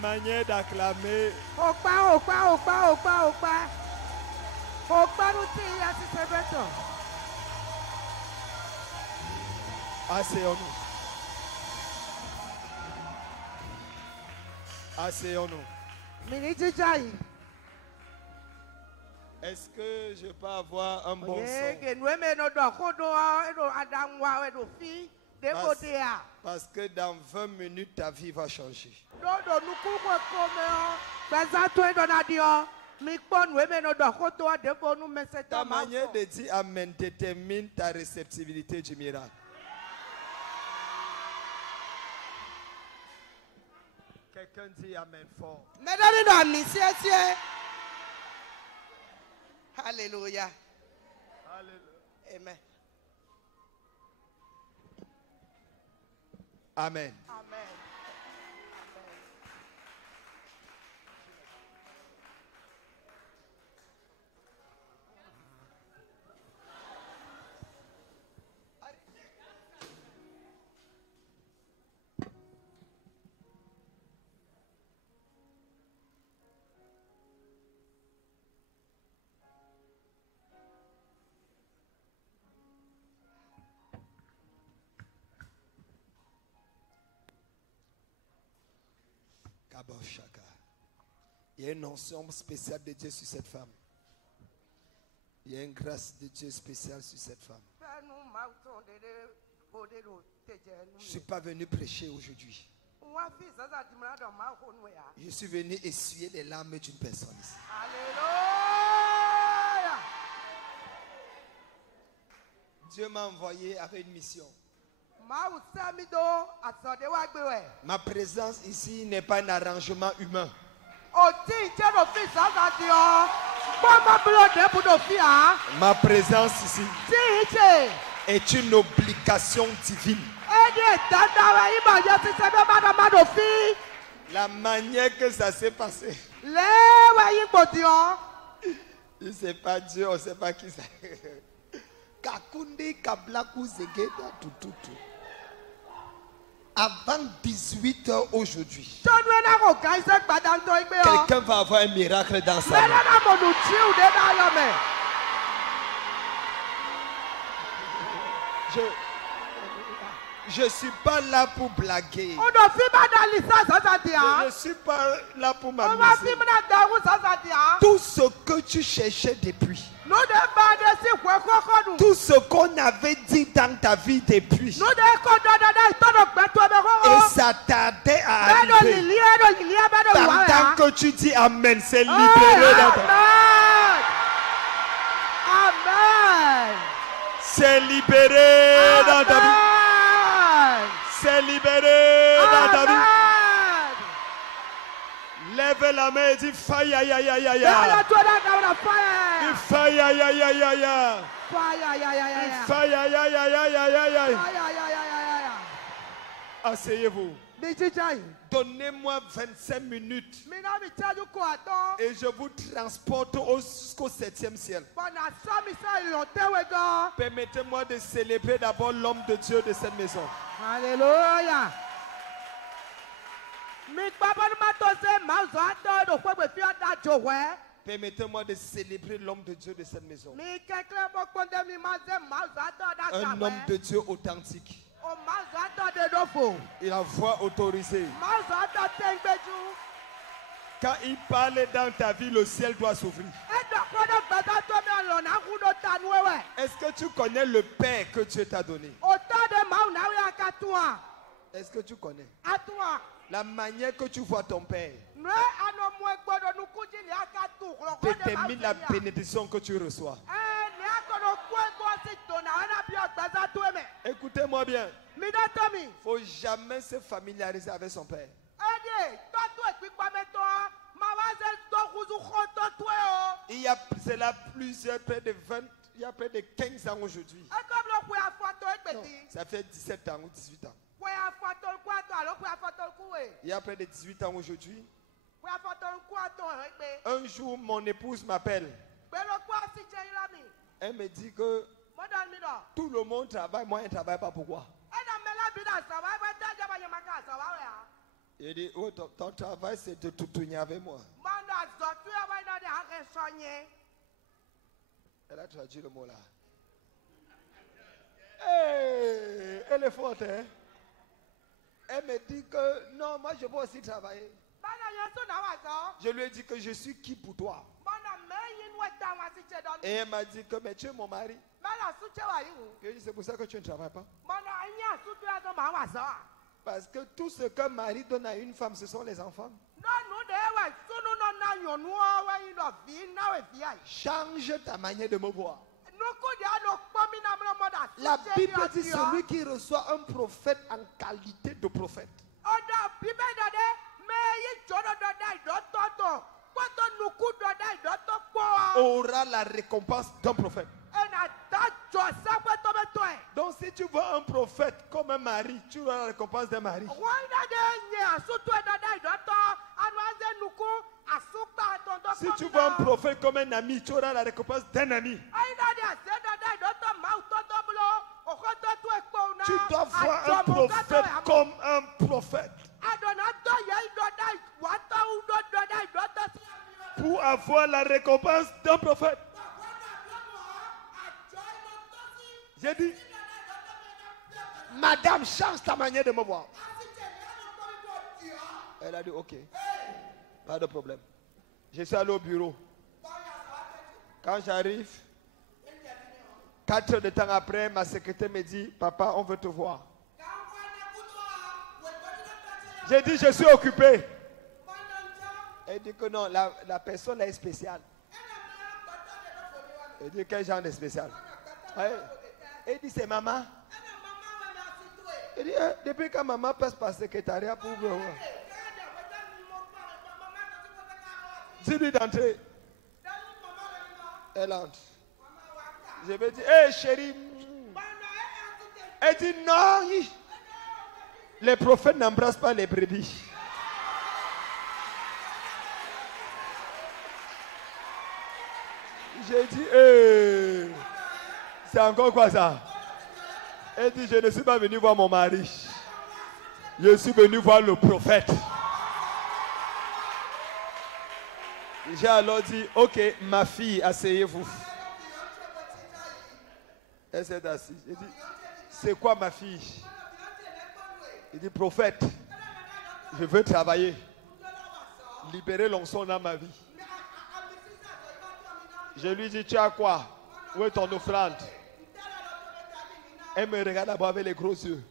manière d'acclamer. Asseyons-nous. Asseyons-nous. Est-ce que je peux avoir un bon son? Parce que dans 20 minutes, ta vie va changer. Ta manière de dire Amen détermine ta réceptivité du miracle. Quelqu'un dit Amen fort. Alléluia. Alléluia. Amen. Amen. Amen. Il y a une onction spéciale de Dieu sur cette femme. Il y a une grâce de Dieu spéciale sur cette femme. Je ne suis pas venu prêcher aujourd'hui. Je suis venu essuyer les larmes d'une personne ici. Alléluia. Dieu m'a envoyé avec une mission. Ma présence ici n'est pas un arrangement humain. Ma présence ici est une obligation divine. La manière que ça s'est passé, je ne sais pas Dieu, on ne sait pas qui c'est. Kakundi Kablaku Zegeda Tututu. Avant 18h aujourd'hui, quelqu'un va avoir un miracle dans sa vie. Je ne suis pas là pour blaguer. Je ne suis pas là pour m'amuser. Tout ce que tu cherchais depuis, tout ce qu'on avait dit dans ta vie depuis, et ça tardait à arriver. Pendant que tu dis Amen, c'est libéré dans ta vie. Amen. C'est libéré dans ta vie. C'est libéré dans ta vie. Lève la main et dis faille, aïe, aïe, aïe, aïe. Faille, aïe, aïe, aïe, aïe. Faille, aïe, aïe, aïe, aïe, aïe, aïe. Asseyez-vous. Donnez-moi 25 minutes et je vous transporte jusqu'au 7e ciel. Permettez-moi de célébrer d'abord l'homme de Dieu de cette maison. Alléluia. Permettez-moi de célébrer l'homme de Dieu de cette maison. Un homme de Dieu authentique. Il a voix autorisée. Quand il parle dans ta vie, le ciel doit s'ouvrir. Est-ce que tu connais le Père que Dieu t'a donné? Est-ce que tu connais la manière que tu vois ton Père détermine la bénédiction que tu reçois. Écoutez-moi bien. Il ne faut jamais se familiariser avec son Père. Il y a cela plusieurs, près de 20, il y a près de 15 ans aujourd'hui. Non, ça fait 17 ans ou 18 ans. Il y a près de 18 ans aujourd'hui. Un jour, mon épouse m'appelle. Elle me dit que tout le monde travaille, moi je ne travaille pas. Pourquoi? Il dit, oh, ton travail, c'est de tout avec moi. Elle a traduit le mot là. Hey, elle est forte, hein? Elle me dit que non, moi je veux aussi travailler. Je lui ai dit que je suis qui pour toi? Et elle m'a dit que mais tu es mon mari. Je dis c'est pour ça que tu ne travailles pas. Parce que tout ce qu'un mari donne à une femme, ce sont les enfants. Change ta manière de me voir. La Bible dit celui qui reçoit un prophète en qualité de prophète aura la récompense d'un prophète. Donc si tu vois un prophète comme un mari, tu auras la récompense d'un mari. Si tu vois un prophète comme un ami, tu auras la récompense d'un ami. Tu dois voir un prophète comme un prophète pour avoir la récompense d'un prophète. J'ai dit, madame, change ta manière de me voir. Elle a dit, ok, pas de problème. Je suis allé au bureau. Quand j'arrive, 4 heures de temps après, ma secrétaire me dit, papa, on veut te voir. J'ai dit, je suis occupé. Elle dit que non, la personne est spéciale. Elle dit, quel genre de spécial? Elle dit, c'est maman. Elle dit, depuis quand maman passe par le secrétariat pour me voir. Dis-lui d'entrer. Elle entre. Je vais dire, hé chérie. Elle dit, non. Les prophètes n'embrassent pas les brebis. J'ai dit, hé. C'est encore quoi ça? Elle dit, je ne suis pas venu voir mon mari. Je suis venu voir le prophète. J'ai alors dit, ok, ma fille, asseyez-vous. Elle s'est assise. Elle dit, c'est quoi ma fille? Il dit, prophète, je veux travailler. Libérer l'onction dans ma vie. Je lui dis, tu as quoi? Où est ton offrande? Elle me regarde d'abord avec les gros yeux.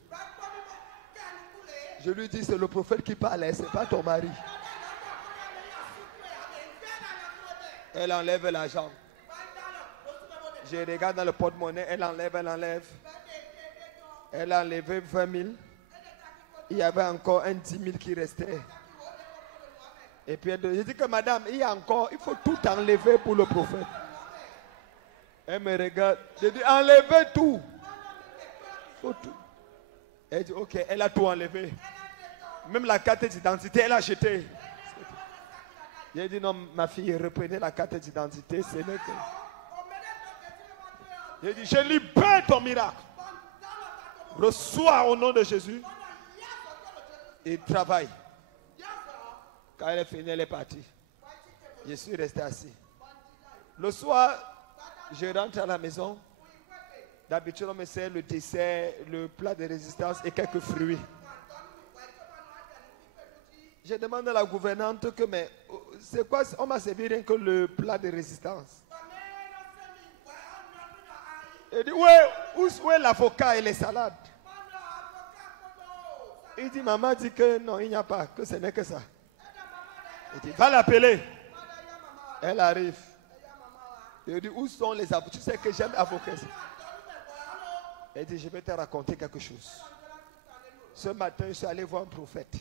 Je lui dis, c'est le prophète qui parle, c'est pas ton mari. Elle enlève l'argent. Je regarde dans le porte-monnaie, elle enlève. Elle a enlevé 20 000. Il y avait encore un 10 000 qui restait. Et puis je dis que madame, il faut tout enlever pour le prophète. Elle me regarde. Je dis, enlevez tout. Faut tout. Elle dit, ok, elle a tout enlevé. Même la carte d'identité, elle a jeté. J'ai dit, non, ma fille, reprenez la carte d'identité. Ce n'est que... J'ai dit, je libère ton miracle. Reçois au nom de Jésus. Et travaille. Quand elle est finie, elle est partie. Je suis resté assis. Le soir, je rentre à la maison. D'habitude, on me sert le dessert, le plat de résistance et quelques fruits. Je demande à la gouvernante que, mais c'est quoi? On m'a servi rien que le plat de résistance. Elle dit, où est l'avocat et les salades? Il dit, maman dit que non, il n'y a pas, que ce n'est que ça. Il dit, va l'appeler. Elle arrive. Il dit, où sont les avocats? Tu sais que j'aime avocat. Elle dit, je vais te raconter quelque chose. Ce matin, je suis allé voir un prophète.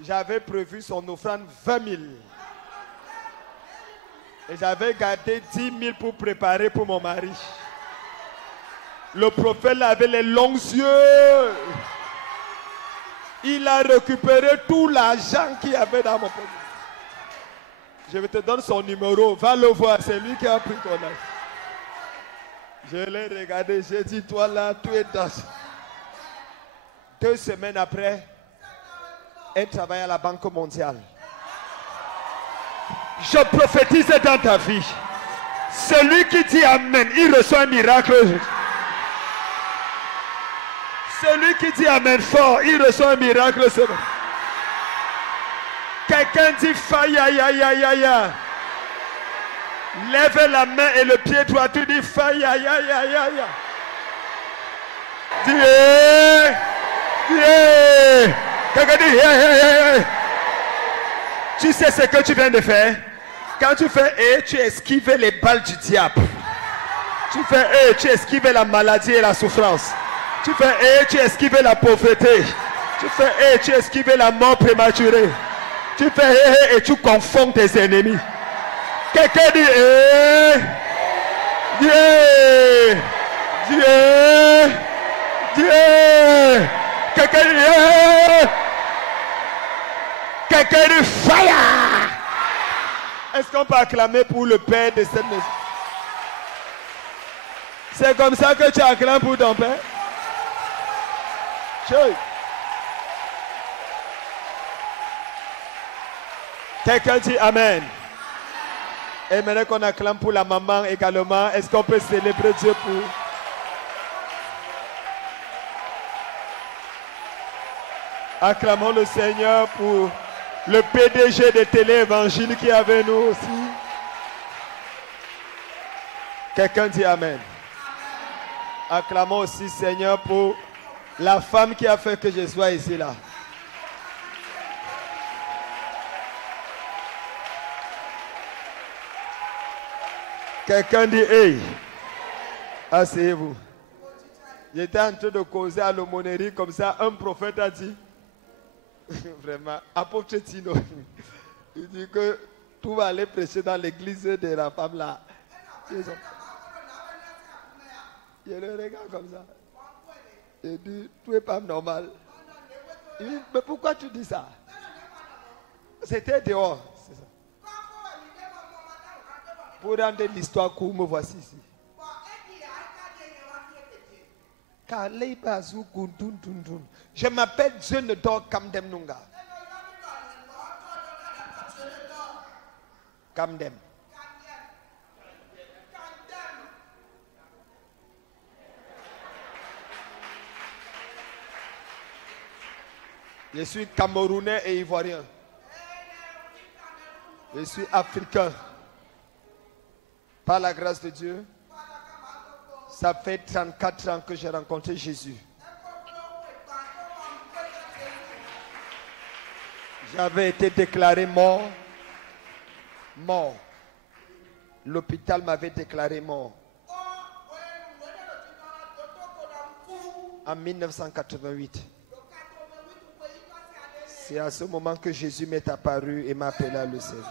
J'avais prévu son offrande 20 000. Et j'avais gardé 10 000 pour préparer pour mon mari. Le prophète avait les longs yeux. Il a récupéré tout l'argent qu'il y avait dans mon poche. Je vais te donner son numéro. Va le voir. C'est lui qui a pris ton argent. Je l'ai regardé. J'ai dit, toi là, tu es dans 2 semaines après, elle travaille à la Banque mondiale. Je prophétise dans ta vie. Celui qui dit Amen, il reçoit un miracle. Celui qui dit Amen fort, il reçoit un miracle. Quelqu'un dit Faya, ya, ya, ya, ya. Lève la main et le pied droit, tu dis Faya, ya, ya, ya, ya. Dis, dis. Quelqu'un dit, tu sais ce que tu viens de faire? Quand tu fais tu esquives les balles du diable. Tu fais tu esquives la maladie et la souffrance. Tu fais tu esquives la pauvreté. Tu fais tu esquives la mort prématurée. Tu fais et tu confonds tes ennemis. Quelqu'un dit Dieu, Dieu, Dieu. Quelqu'un dit quelqu'un dit fire. Est-ce qu'on peut acclamer pour le Père de cette maison? C'est comme ça que tu acclames pour ton Père? Chut. Quelqu'un dit Amen. Et maintenant qu'on acclame pour la maman également, est-ce qu'on peut célébrer Dieu pour... Acclamons le Seigneur pour le PDG de Télé-Évangile qui est avec nous aussi. Quelqu'un dit Amen. Acclamons aussi Seigneur pour la femme qui a fait que je sois ici là. Quelqu'un dit hey. Asseyez-vous. J'étais en train de causer à l'aumônerie comme ça. Un prophète a dit, vraiment, apôtre Tino, il dit que tout va aller prêcher dans l'église de la femme là. Je le regarde comme ça. Il dit, tu n'es pas normal. Il dit, mais pourquoi tu dis ça? C'était dehors. C'est ça. Pour rendre l'histoire courte, me voici ici. Je m'appelle Dieu ne dort Kamdem Nunga. Kamdem. Je suis Camerounais et Ivoirien. Je suis africain. Par la grâce de Dieu, ça fait 34 ans que j'ai rencontré Jésus. J'avais été déclaré mort. Mort. L'hôpital m'avait déclaré mort. En 1988. C'est à ce moment que Jésus m'est apparu et m'a appelé à le servir.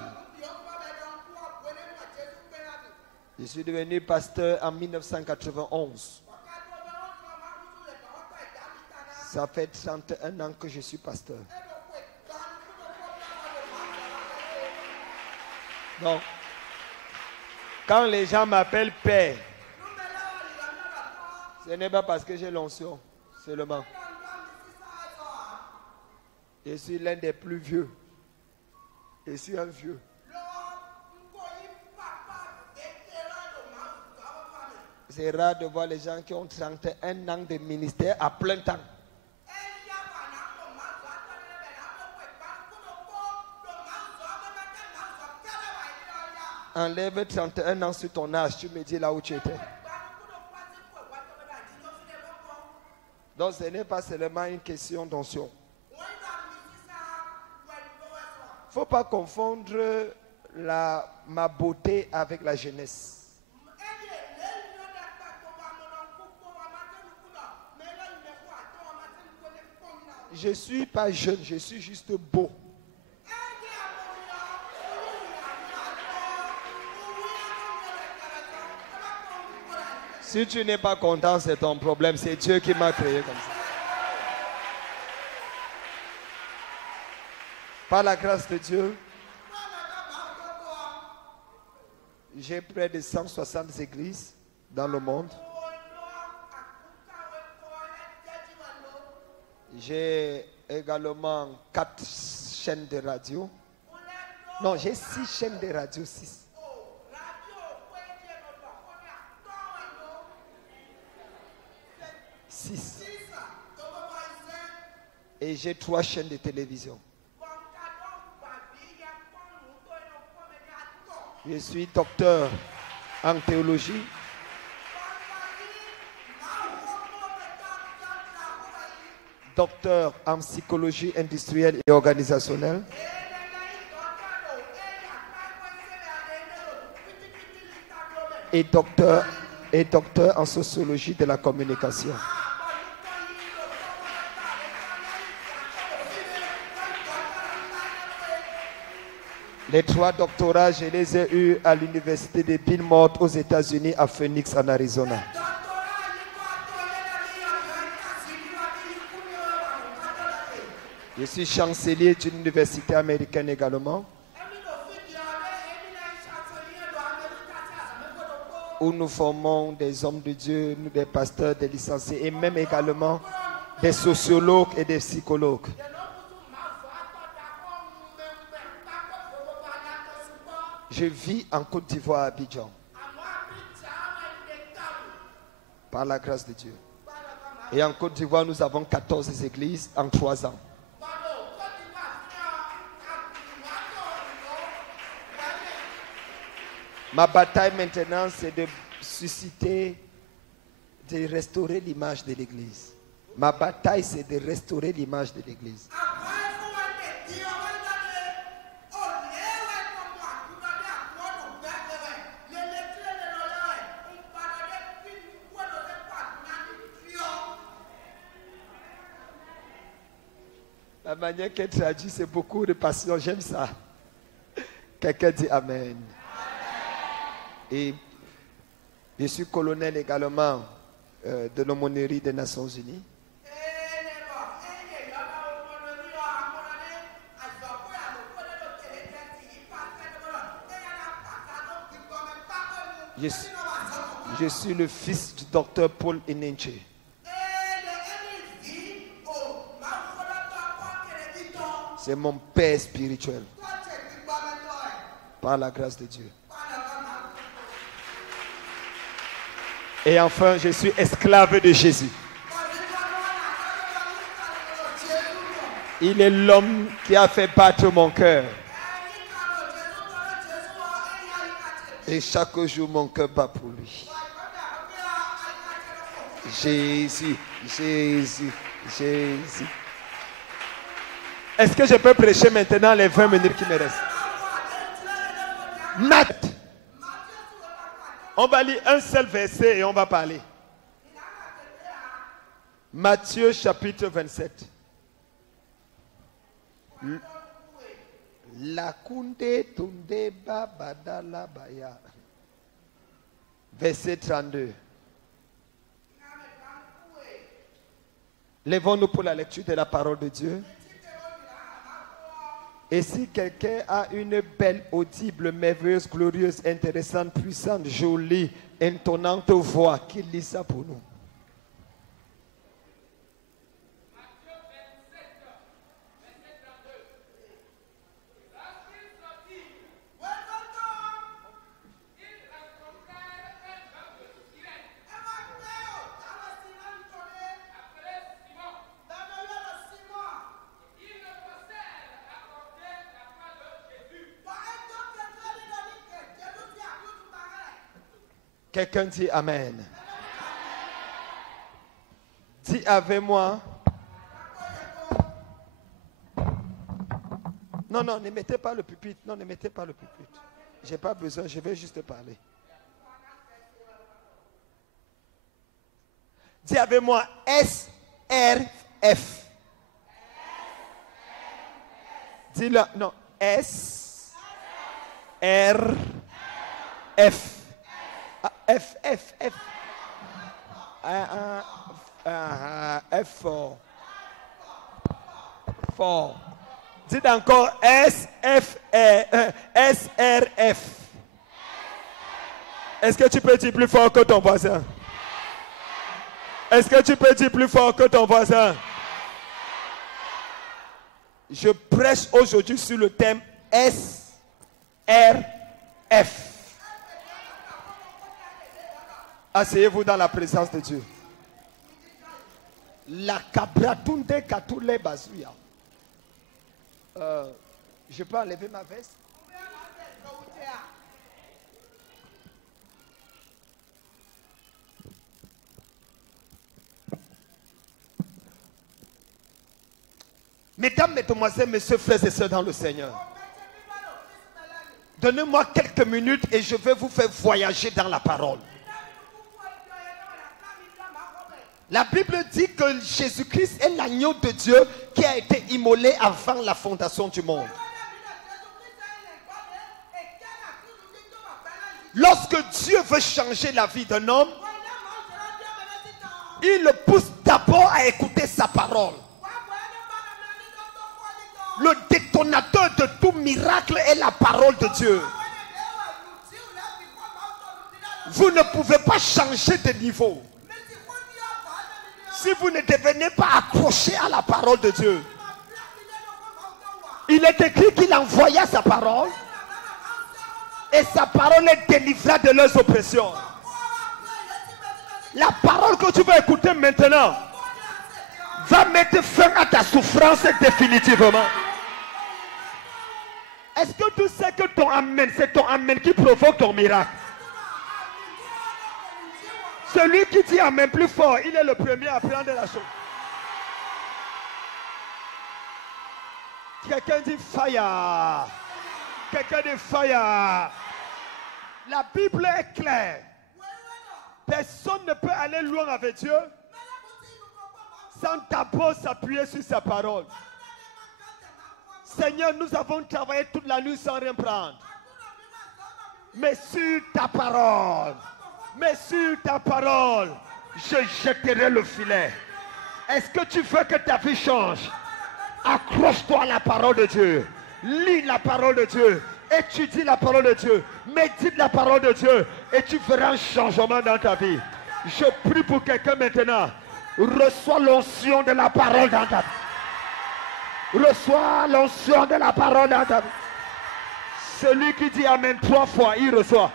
Je suis devenu pasteur en 1991. Ça fait 31 ans que je suis pasteur. Donc, quand les gens m'appellent père, ce n'est pas parce que j'ai l'onction seulement. Je suis l'un des plus vieux. Je suis un vieux. C'est rare de voir les gens qui ont 31 ans de ministère à plein temps. Enlève 31 ans sur ton âge, tu me dis là où tu étais. Donc ce n'est pas seulement une question d'onction. Il ne faut pas confondre ma beauté avec la jeunesse. Je ne suis pas jeune, je suis juste beau. Si tu n'es pas content, c'est ton problème. C'est Dieu qui m'a créé comme ça. Par la grâce de Dieu, j'ai près de 160 églises dans le monde. J'ai également 4 chaînes de radio. Non, j'ai 6 chaînes de radio, 6. Et j'ai 3 chaînes de télévision. Je suis docteur en théologie. Docteur en psychologie industrielle et organisationnelle. Et docteur en sociologie de la communication. Les 3 doctorats, je les ai eus à l'université de Belmont aux États-Unis, à Phoenix, en Arizona. Je suis chancelier d'une université américaine également, où nous formons des hommes de Dieu, nous des pasteurs, des licenciés et même également des sociologues et des psychologues. Je vis en Côte d'Ivoire à Abidjan. Par la grâce de Dieu. Et en Côte d'Ivoire, nous avons 14 églises en 3 ans. Ma bataille maintenant, c'est de susciter, de restaurer l'image de l'église. Ma bataille, c'est de restaurer l'image de l'église. La manière qu'elle traduit, c'est beaucoup de passion. J'aime ça. Quelqu'un dit Amen. Et je suis colonel également de l'aumônerie des Nations Unies. Je suis le fils du docteur Paul Inenche. C'est mon père spirituel. Par la grâce de Dieu. Et enfin, je suis esclave de Jésus. Il est l'homme qui a fait battre mon cœur. Et chaque jour, mon cœur bat pour lui. Jésus, Jésus, Jésus. Est-ce que je peux prêcher maintenant les 20 minutes qui me restent? Matt. On va lire un seul verset et on va parler. Matthieu chapitre 27. Verset 32. Lèvons-nous pour la lecture de la parole de Dieu. Et si quelqu'un a une belle, audible, merveilleuse, glorieuse, intéressante, puissante, jolie, intonnante voix, qu'il lit ça pour nous. Quelqu'un dit Amen. Dis avec moi. Non, ne mettez pas le pupitre. Non, ne mettez pas le pupitre. Je n'ai pas besoin, je vais juste parler. Dis avec moi SRF. Dis-le, non, SRF. F. F. Fort. Dites encore SRF. Est-ce que tu peux dire plus fort que ton voisin? Est-ce que tu peux dire plus fort que ton voisin? Je prêche aujourd'hui sur le thème SRF. Asseyez-vous dans la présence de Dieu. La cabratunde katule bazuya. Je peux enlever ma veste? Mesdames, mesdemoiselles, messieurs, frères et sœurs dans le Seigneur, donnez-moi quelques minutes et je vais vous faire voyager dans la parole. La Bible dit que Jésus-Christ est l'agneau de Dieu qui a été immolé avant la fondation du monde. Lorsque Dieu veut changer la vie d'un homme, il le pousse d'abord à écouter sa parole. Le détonateur de tout miracle est la parole de Dieu. Vous ne pouvez pas changer de niveau si vous ne devenez pas accroché à la parole de Dieu. Il est écrit qu'il envoya sa parole et sa parole les délivra de leurs oppressions. La parole que tu vas écouter maintenant va mettre fin à ta souffrance définitivement. Est-ce que tu sais que ton amen, c'est ton amen qui provoque ton miracle? Celui qui dit amen plus fort, il est le premier à prendre la chose. Quelqu'un dit fire. Quelqu'un dit fire. La Bible est claire. Personne ne peut aller loin avec Dieu sans d'abord s'appuyer sur sa parole. Seigneur, nous avons travaillé toute la nuit sans rien prendre. Mais sur ta parole, je jetterai le filet. Est-ce que tu veux que ta vie change? Accroche-toi à la parole de Dieu. Lis la parole de Dieu. Étudie la parole de Dieu. Médite la parole de Dieu. Et tu feras un changement dans ta vie. Je prie pour quelqu'un maintenant. Reçois l'onction de la parole dans ta vie. Reçois l'onction de la parole dans ta vie. Celui qui dit amen 3 fois, il reçoit.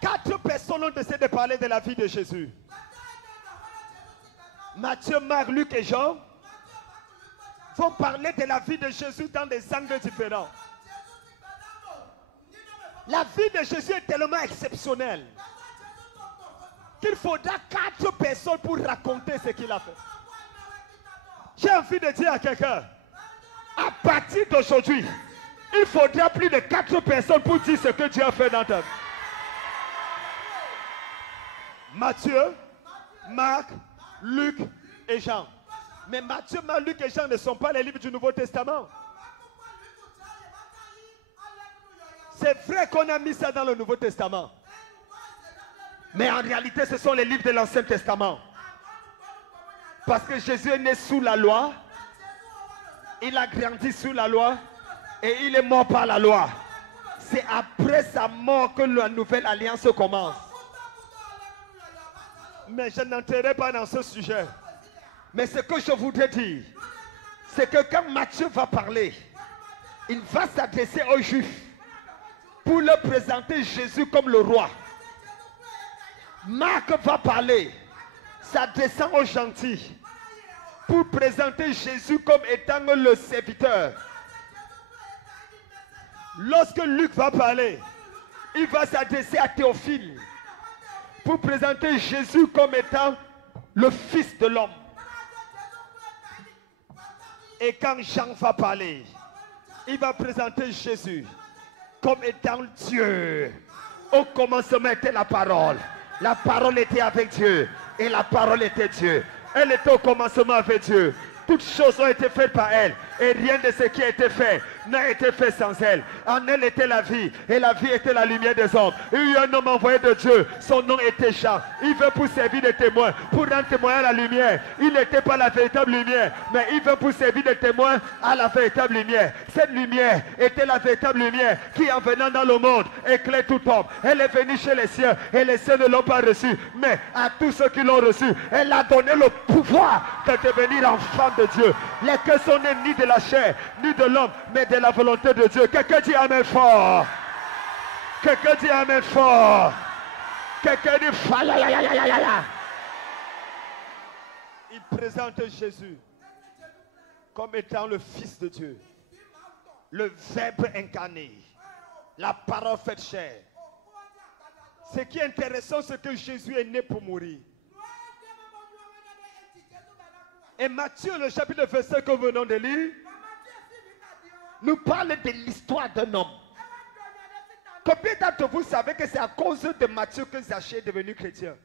Quatre personnes ont décidé de parler de la vie de Jésus. Matthieu, Marc, Luc et Jean vont parler de la vie de Jésus dans des angles différents. La vie de Jésus est tellement exceptionnelle qu'il faudra 4 personnes pour raconter ce qu'il a fait. J'ai envie de dire à quelqu'un, à partir d'aujourd'hui, il faudra plus de 4 personnes pour dire ce que Dieu a fait dans ta vie. Matthieu, Marc, Luc et Jean. Mais Matthieu, Marc, Luc et Jean ne sont pas les livres du Nouveau Testament. C'est vrai qu'on a mis ça dans le Nouveau Testament. Mais en réalité, ce sont les livres de l'Ancien Testament. Parce que Jésus est né sous la loi. Il a grandi sous la loi. Et il est mort par la loi. C'est après sa mort que la nouvelle alliance commence. Mais je n'entrerai pas dans ce sujet. Mais ce que je voudrais dire, c'est que quand Matthieu va parler, il va s'adresser aux Juifs pour leur présenter Jésus comme le roi. Marc va parler, s'adressant aux gentils, pour présenter Jésus comme étant le serviteur. Lorsque Luc va parler, il va s'adresser à Théophile, pour présenter Jésus comme étant le Fils de l'homme. Et quand Jean va parler, il va présenter Jésus comme étant Dieu. Au commencement était la parole. La parole était avec Dieu. Et la parole était Dieu. Elle était au commencement avec Dieu. Toutes choses ont été faites par elle. Et rien de ce qui a été fait n'a été fait sans elle. En elle était la vie, et la vie était la lumière des hommes. Il y a eu un homme envoyé de Dieu, son nom était Jean. Il veut pour servir de témoin, pour rendre témoin à la lumière. Il n'était pas la véritable lumière, mais il veut pour servir de témoin à la véritable lumière. Cette lumière était la véritable lumière qui, en venant dans le monde, éclaire tout homme. Elle est venue chez les siens, et les siens ne l'ont pas reçue. Mais à tous ceux qui l'ont reçue, elle a donné le pouvoir de devenir enfant de Dieu. Lesquels sont nés ni de la chair, ni de l'homme, mais de la volonté de Dieu. Quelqu'un dit amen fort. Quelqu'un dit amen fort. Quelqu'un dit fire. Il présente Jésus comme étant le Fils de Dieu, le Verbe incarné, la parole faite chair. Ce qui est intéressant, c'est que Jésus est né pour mourir. Et Matthieu, le chapitre verset que nous venons de lire, nous parle de l'histoire d'un homme. Combien d'entre vous savez que c'est à cause de Matthieu que Zachée est devenu chrétien?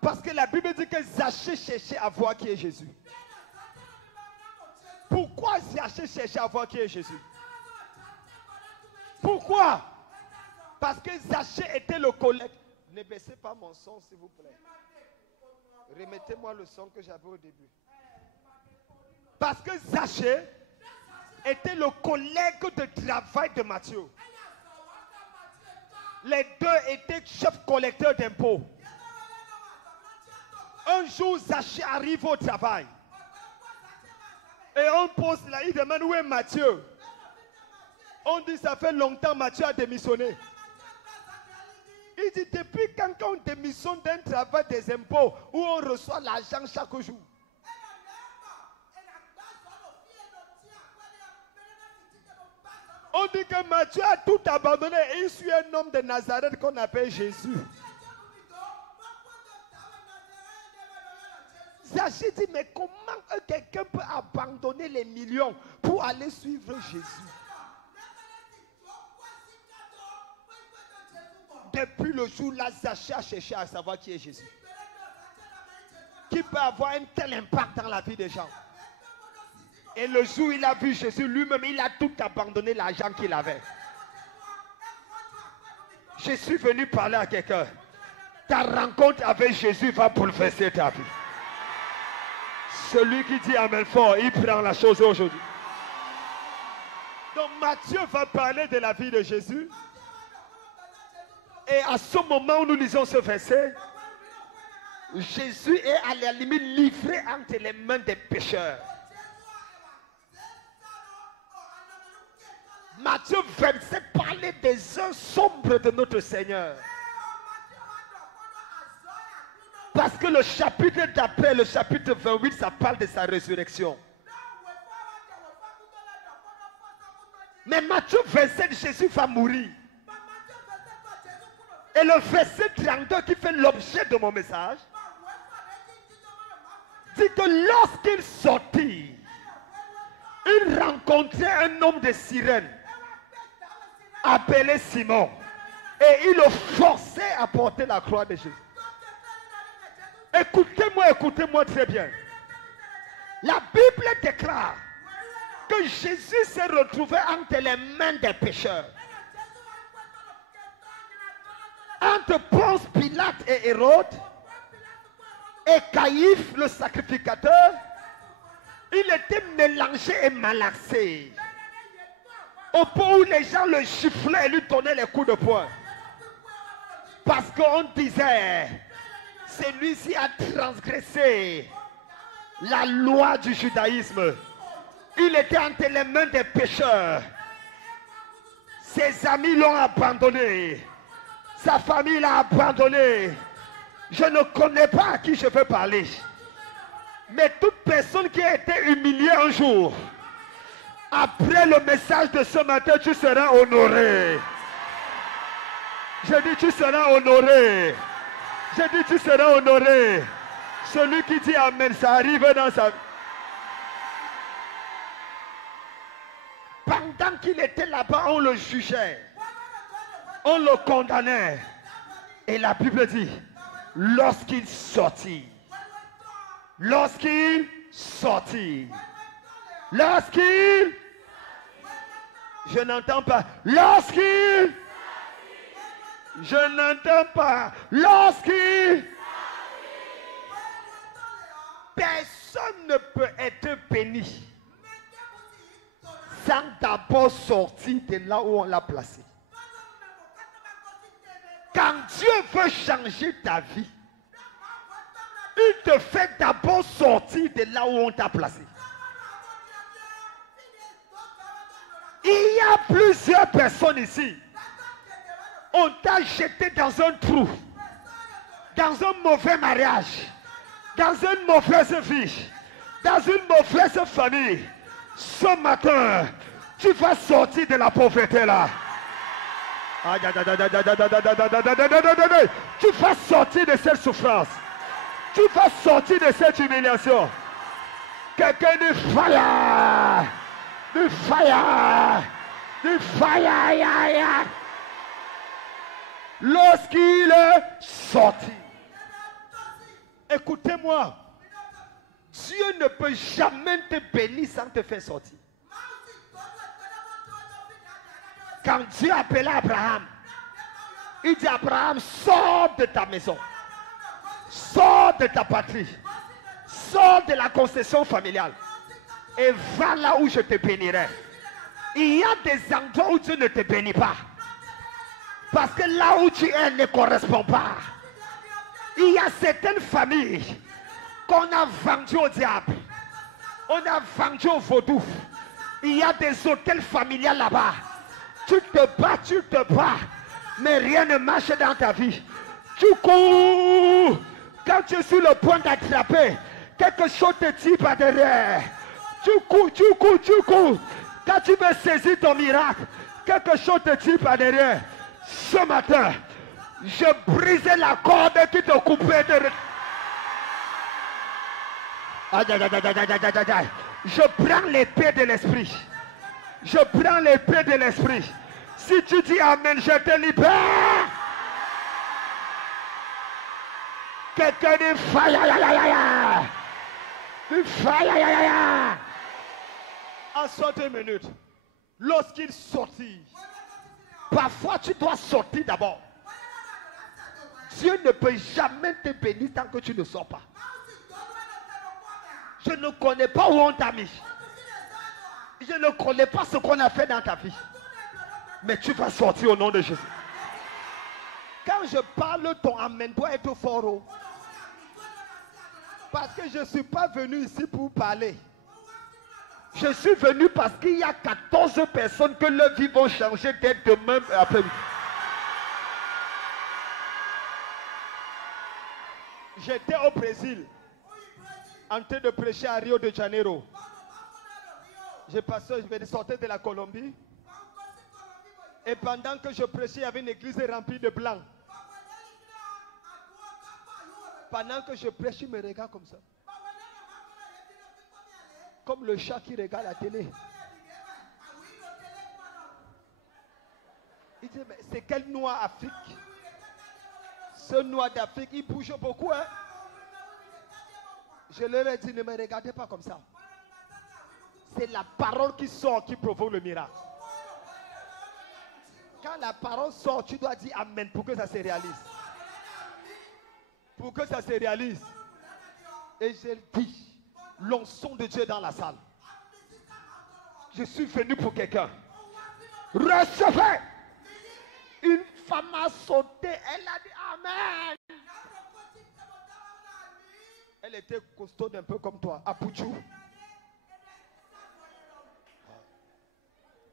Parce que la Bible dit que Zachée cherchait à voir qui est Jésus. Pourquoi Zachée cherchait à voir qui est Jésus? Pourquoi? Parce que Zachée était le collègue. Ne baissez pas mon son, s'il vous plaît. Remettez-moi le son que j'avais au début. Parce que Zachée était le collègue de travail de Matthieu. Les deux étaient chefs collecteurs d'impôts. Un jour, Zachée arrive au travail. Et on pose là, il demande où est Matthieu. On dit ça fait longtemps Matthieu a démissionné. Il dit depuis quand on démissionne d'un travail des impôts où on reçoit l'argent chaque jour. On dit que Matthieu a tout abandonné et il suit un homme de Nazareth qu'on appelle Jésus. Zachée dit, mais comment quelqu'un peut abandonner les millions pour aller suivre Jésus? Depuis le jour là, Zachée a cherché à savoir qui est Jésus. Qui peut avoir un tel impact dans la vie des gens. Et le jour où il a vu Jésus, lui-même, il a tout abandonné l'argent qu'il avait. Je suis venu parler à quelqu'un. Ta rencontre avec Jésus va bouleverser ta vie. Celui qui dit amen fort, il prend la chose aujourd'hui. Donc Matthieu va parler de la vie de Jésus. Et à ce moment où nous lisons ce verset, Jésus est à la limite livré entre les mains des pécheurs. Matthieu 27 parlait des heures sombres de notre Seigneur. Parce que le chapitre d'après, le chapitre 28, ça parle de sa résurrection. Mais Matthieu 27, Jésus va mourir. Et le verset 32 qui fait l'objet de mon message, dit que lorsqu'il sortit, il rencontrait un homme de Cyrène appelé Simon. Et il le forçait à porter la croix de Jésus. Écoutez-moi très bien. La Bible déclare que Jésus s'est retrouvé entre les mains des pécheurs. Entre Ponce Pilate et Hérode et Caïphe le sacrificateur, il était mélangé et malaxé. Au point où les gens le giflaient et lui donnaient les coups de poing. Parce qu'on disait, celui-ci a transgressé la loi du judaïsme. Il était entre les mains des pécheurs. Ses amis l'ont abandonné. Sa famille l'a abandonné. Je ne connais pas à qui je veux parler. Mais toute personne qui a été humiliée un jour, après le message de ce matin, tu seras honoré. Je dis tu seras honoré. Je dis tu seras honoré. Celui qui dit amen, ça arrive dans sa vie. Pendant qu'il était là-bas, on le jugeait. On le condamnait. Et la Bible dit, lorsqu'il sortit, Lorsqu'il sortit. Lorsqu'il... Je n'entends pas. Lorsqu'il... Je n'entends pas. Lorsqu'il... Personne ne peut être béni sans d'abord sortir de là où on l'a placé. Quand Dieu veut changer ta vie, il te fait d'abord sortir de là où on t'a placé. Il y a plusieurs personnes ici. On t'a jeté dans un trou, dans un mauvais mariage, dans une mauvaise vie, dans une mauvaise famille. Ce matin, tu vas sortir de la pauvreté là. Tu vas sortir de cette souffrance. Tu vas sortir de cette humiliation. Quelqu'un dit fire. Du fire. Du fire. Lorsqu'il est sorti. Écoutez-moi. Dieu ne peut jamais te bénir sans te faire sortir. Quand Dieu appela Abraham, il dit à Abraham, sors de ta maison, sors de ta patrie, sors de la concession familiale et va là où je te bénirai. Il y a des endroits où Dieu ne te bénit pas parce que là où tu es ne correspond pas. Il y a certaines familles qu'on a vendues au diable, on a vendues au vaudou. Il y a des hôtels familiaux là-bas. Tu te bats, mais rien ne marche dans ta vie. Tu cours. Quand tu es sur le point d'attraper, quelque chose te tire par derrière. Tu cours. Quand tu veux saisir ton miracle, quelque chose te tire par derrière. Ce matin, je brisais la corde qui te coupait de... Je prends l'épée de l'esprit. Je prends l'épée de l'esprit. Si tu dis amen, je te libère. Quelqu'un dit fire. Du fire. En 60 minutes, lorsqu'il sortit, parfois tu dois sortir d'abord. Dieu ne peut jamais te bénir tant que tu ne sors pas. Je ne connais pas où on t'a mis. Je ne connais pas ce qu'on a fait dans ta vie. Mais tu vas sortir au nom de Jésus. Quand je parle, ton amen doit être fort. Parce que je ne suis pas venu ici pour parler. Je suis venu parce qu'il y a 14 personnes que leur vie vont changer dès demain après-midi. J'étais au Brésil en train de prêcher à Rio de Janeiro. Je sortais de la Colombie. Et pendant que je prêchais, il y avait une église remplie de blancs. Pendant que je prêche, il me regarde comme ça. Comme le chat qui regarde la télé. Il dit, mais c'est quel noir Afrique? Ce noir d'Afrique, il bouge beaucoup. Hein? Je leur ai dit, ne me regardez pas comme ça. C'est la parole qui sort qui provoque le miracle. Quand la parole sort, tu dois dire amen pour que ça se réalise. Pour que ça se réalise. Et je dis, l'onction de Dieu dans la salle. Je suis venu pour quelqu'un. Recevez. Une femme a sauté, elle a dit amen. Elle était costaud un peu comme toi, à Pouchou.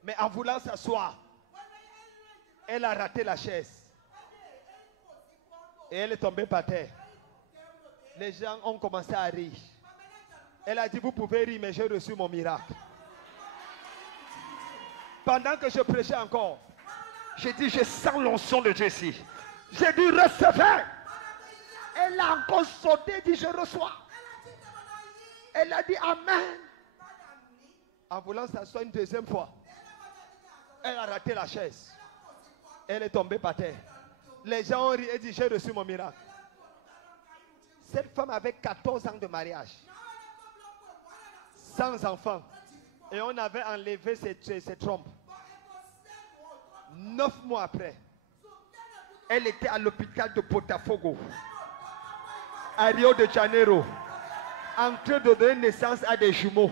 Mais en voulant s'asseoir, elle a raté la chaise. Et elle est tombée par terre. Les gens ont commencé à rire. Elle a dit, vous pouvez rire, mais j'ai reçu mon miracle. Pendant que je prêchais encore, j'ai dit, je sens l'onction de Dieu ici. J'ai dit, recevez. Elle a encore sauté, dit, je reçois. Elle a dit, amen. En voulant s'asseoir une deuxième fois, elle a raté la chaise. Elle est tombée par terre. Les gens ont ri et dit, j'ai reçu mon miracle. Cette femme avait 14 ans de mariage. Sans enfant. Et on avait enlevé ses trompes. 9 mois après, elle était à l'hôpital de Botafogo, à Rio de Janeiro, en train de donner naissance à des jumeaux.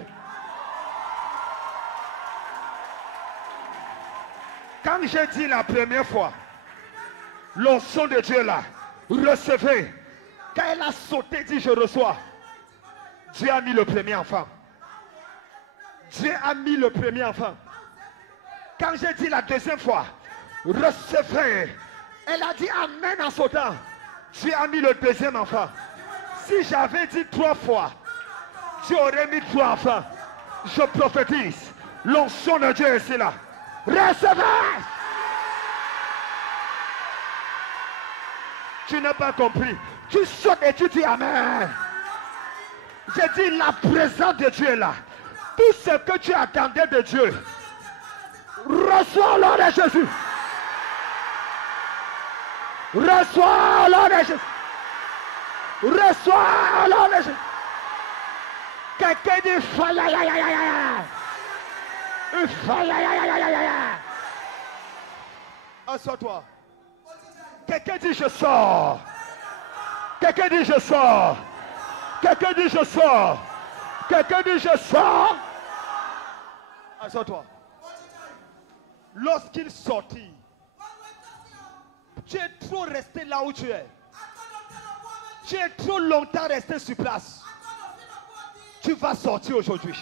Quand j'ai dit la première fois, l'onction de Dieu là, recevez. Quand elle a sauté, dit je reçois. Dieu a mis le premier enfant. Dieu a mis le premier enfant. Quand j'ai dit la deuxième fois, recevez. Elle a dit amen en sautant. Dieu a mis le deuxième enfant. Si j'avais dit 3 fois, Dieu aurait mis 3 enfants. Je prophétise. L'onction de Dieu est ici là. Recevez. Tu n'as pas compris. Tu sautes et tu dis amen. J'ai dit la présence de Dieu est là. Tout ce que tu attendais de Dieu, reçois l'ordre de Jésus. Reçois l'ordre de Jésus. Reçois l'ordre de Jésus. Quelqu'un dit fire. Assois-toi. Quelqu'un dit je sors. Quelqu'un dit je sors. Quelqu'un dit je sors. Quelqu'un dit je sors. Assois-toi. Lorsqu'il sortit, tu es trop resté là où tu es. Tu es trop longtemps resté sur place. Tu vas sortir aujourd'hui.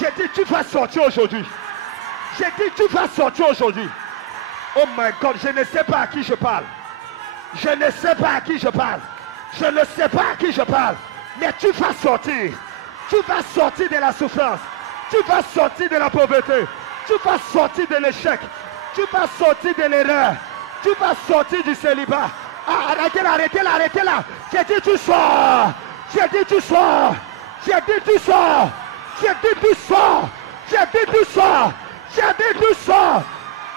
J'ai dit tu vas sortir aujourd'hui. J'ai dit tu vas sortir aujourd'hui. Oh my God, je ne sais pas à qui je parle. Je ne sais pas à qui je parle. Je ne sais pas à qui je parle. Mais tu vas sortir. Tu vas sortir de la souffrance. Tu vas sortir de la pauvreté. Tu vas sortir de l'échec. Tu vas sortir de l'erreur. Tu vas sortir du célibat. Ah, arrêtez là, arrêtez là, arrêtez là. J'ai dit tu sors. J'ai dit tu sors. J'ai dit tu sors. J'ai dit tu sors. J'ai dit tu sors. J'ai dit tu sors.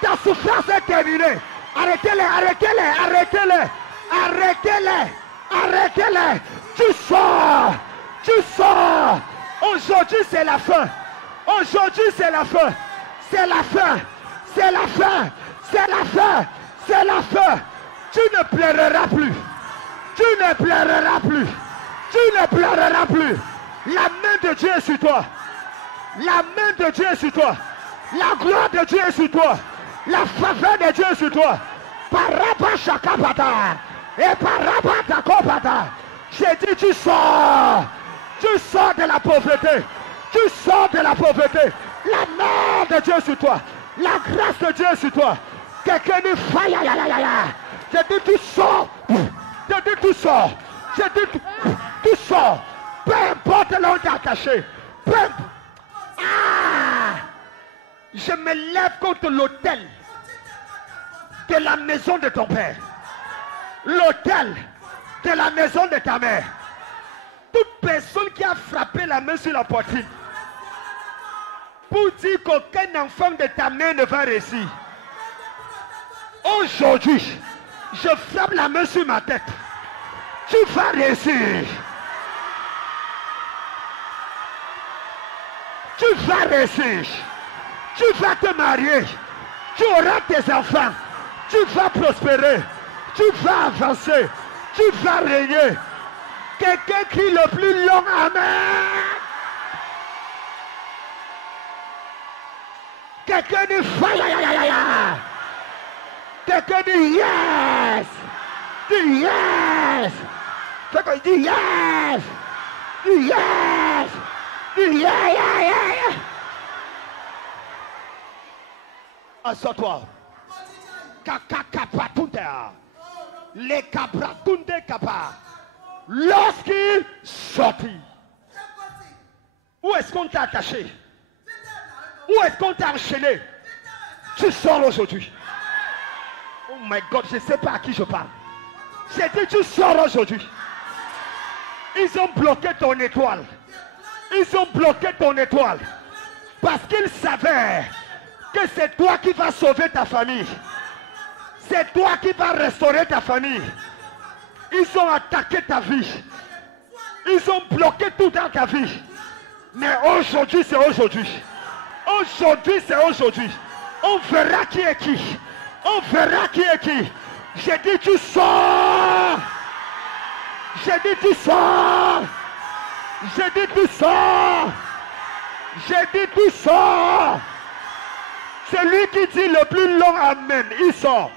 Ta souffrance est terminée. Arrêtez-les, arrêtez-les, arrêtez-les. Arrêtez-les. Arrêtez-les. Tu sors. Tu sors. Aujourd'hui c'est la fin. Aujourd'hui c'est la fin. C'est la fin. C'est la fin. C'est la fin. C'est la fin. Tu ne pleureras plus. Tu ne pleureras plus. Tu ne pleureras plus. La main de Dieu est sur toi. La main de Dieu est sur toi. La gloire de Dieu est sur toi. La faveur de Dieu est sur toi. Parapa shakapata. Et parapa takopata. J'ai dit tu sors. Tu sors de la pauvreté. Tu sors de la pauvreté. La main de Dieu est sur toi. La grâce de Dieu est sur toi. Quelqu'un dit faille. J'ai dit tu sors. J'ai dit tu sors. J'ai dit tu sors. Peu importe l'on t'a caché. Peu importe. Ah! Je me lève contre l'autel de la maison de ton père. L'autel de la maison de ta mère. Toute personne qui a frappé la main sur la poitrine pour dire qu'aucun enfant de ta mère ne va réussir. Aujourd'hui, je frappe la main sur ma tête. Tu vas réussir. Tu vas réussir. Tu vas te marier. Tu auras tes enfants. Tu vas prospérer. Tu vas avancer. Tu vas régner. Quelqu'un crie le plus long amen. Quelqu'un dit fire. Quelqu'un dit yes. Dis yes. Quelqu'un dit yes. Dis yes. Dis yeah. Assois-toi. Kakakapatunta. Les kabratunde kapa. Lorsqu'il sortit. Où est-ce qu'on t'a attaché? Où est-ce qu'on t'a enchaîné? Tu sors aujourd'hui. Oh my God, je ne sais pas à qui je parle. J'ai dit tu sors aujourd'hui. Ils ont bloqué ton étoile. Ils ont bloqué ton étoile. Parce qu'ils savaient que c'est toi qui vas sauver ta famille. C'est toi qui vas restaurer ta famille. Ils ont attaqué ta vie. Ils ont bloqué tout dans ta vie. Mais aujourd'hui, c'est aujourd'hui. Aujourd'hui, c'est aujourd'hui. On verra qui est qui. On verra qui est qui. J'ai dit tu sors. J'ai dit tu sors. J'ai dit tu sors. J'ai dit tu sors. Celui qui dit le plus long amen, il sort.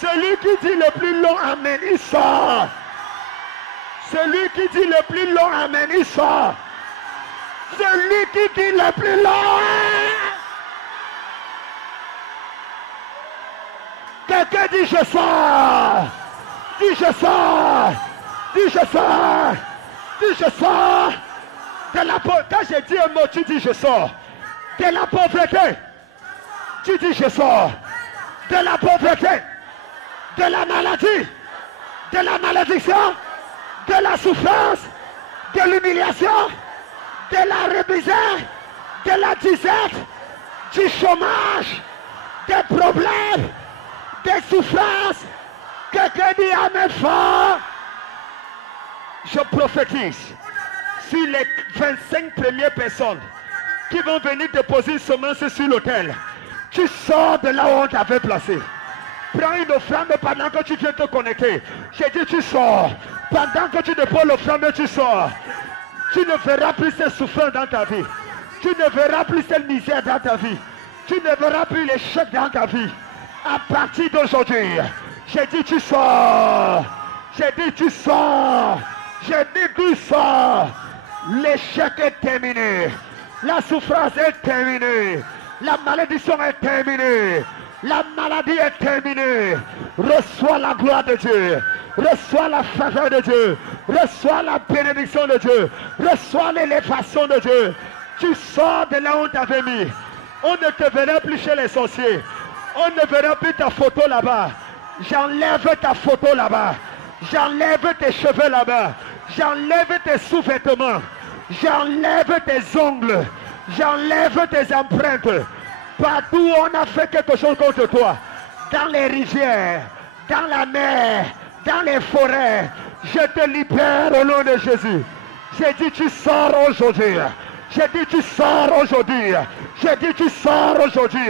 Celui qui dit le plus long amen, il sort. Celui qui dit le plus long amen, il sort. Celui qui dit le plus long. Quelqu'un dit je sors. Dis je sors. Dis je sors. Dis je sors. De la pauvreté. Quand j'ai dit un mot, tu dis je sors. De la pauvreté. Tu dis je sors. De la pauvreté. De la maladie. De la malédiction. De la souffrance. De l'humiliation. De la misère. De la disette. Du chômage. Des problèmes. Des souffrances. Quelqu'un dit amen fort. Je prophétise sur les 25 premières personnes qui vont venir déposer une semence sur l'autel. Tu sors de là où on t'avait placé. Prends une offrande pendant que tu viens te connecter. J'ai dit tu sors. Pendant que tu déposes l'offrande, tu sors. Tu ne verras plus cette souffrance dans ta vie. Tu ne verras plus cette misère dans ta vie. Tu ne verras plus l'échec dans ta vie. À partir d'aujourd'hui, j'ai dit tu sors. J'ai dit tu sors. J'ai dit tu sors. L'échec est terminé. La souffrance est terminée. La malédiction est terminée. La maladie est terminée. Reçois la gloire de Dieu. Reçois la faveur de Dieu. Reçois la bénédiction de Dieu. Reçois l'élévation de Dieu. Tu sors de là où on t'avait mis. On ne te verra plus chez les sorciers. On ne verra plus ta photo là-bas. J'enlève ta photo là-bas. J'enlève tes cheveux là-bas. J'enlève tes sous-vêtements. J'enlève tes ongles. J'enlève tes empreintes. Partout où on a fait quelque chose contre toi. Dans les rivières. Dans la mer. Dans les forêts. Je te libère au nom de Jésus. J'ai dit tu sors aujourd'hui. J'ai dit tu sors aujourd'hui. J'ai dit tu sors aujourd'hui.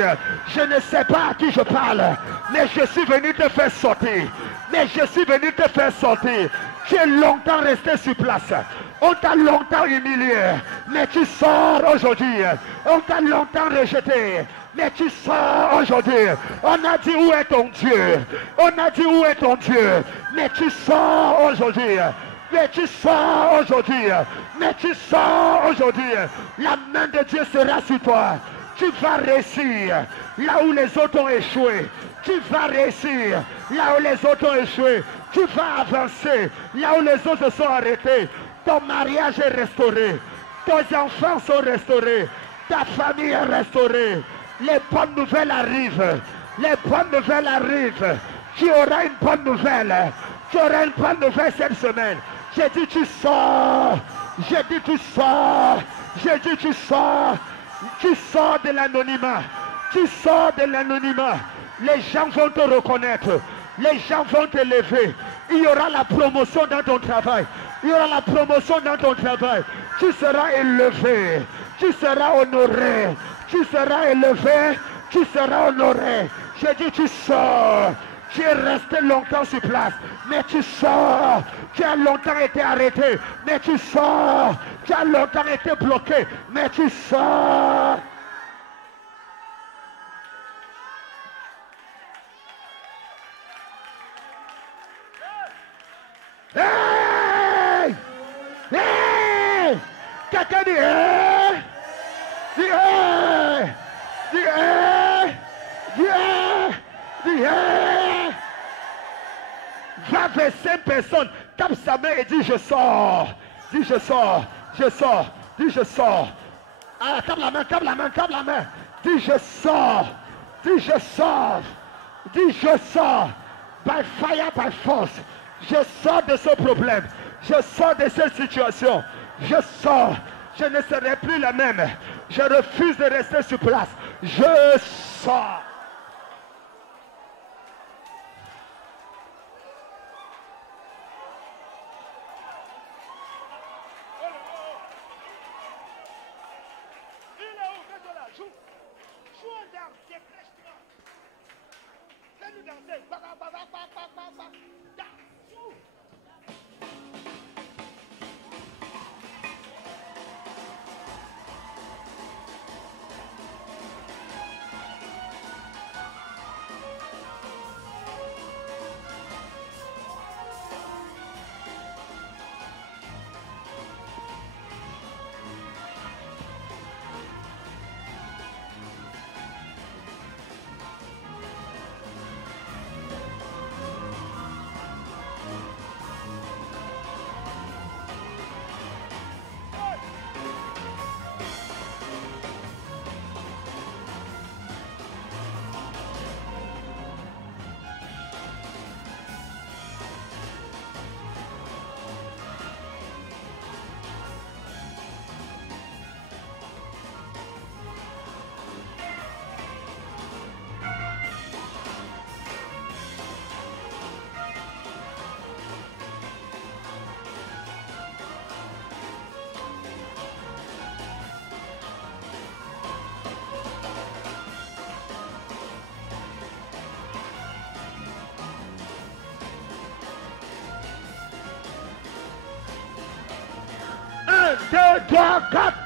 Je ne sais pas à qui je parle. Mais je suis venu te faire sortir. Mais je suis venu te faire sortir. Tu es longtemps resté sur place. On t'a longtemps humilié. Mais tu sors aujourd'hui. On t'a longtemps rejeté. Mais tu sors aujourd'hui. On a dit où est ton Dieu. On a dit où est ton Dieu. Mais tu sors aujourd'hui. Mais tu sors aujourd'hui. Mais tu sors aujourd'hui. La main de Dieu sera sur toi. Tu vas réussir là où les autres ont échoué. Tu vas réussir là où les autres ont échoué. Tu vas avancer là où les autres se sont arrêtés. Ton mariage est restauré. Tes enfants sont restaurés. Ta famille est restaurée. Les bonnes nouvelles arrivent. Les bonnes nouvelles arrivent. Tu auras une bonne nouvelle. Tu auras une bonne nouvelle cette semaine. J'ai dit tu sors. J'ai dit tu sors. J'ai dit tu sors. Tu sors de l'anonymat. Tu sors de l'anonymat. Les gens vont te reconnaître. Les gens vont te lever. Il y aura la promotion dans ton travail. Il y aura la promotion dans ton travail. Tu seras élevé. Tu seras honoré. Tu seras élevé. Tu seras honoré. J'ai dit tu sors. Tu es resté longtemps sur place. Mais tu sors. Tu as longtemps été arrêté. Mais tu sors. Tu as longtemps été bloqué. Mais tu sors. Hey! Hey! Quelqu'un dit hey! Dis hey! Dis hey! Dis hey! Dis hey! Va vers 5 personnes, tape sa main et dit je sors. Dis je sors, je sors, dis je sors. Ah, tape la main, tape la main, tape la main. Dis je sors, dis je sors, dis je sors. By fire, by force. Je sors de ce problème. Je sors de cette situation. Je sors. Je ne serai plus la même. Je refuse de rester sur place. Je sors. danser. Un, deux, trois, quatre.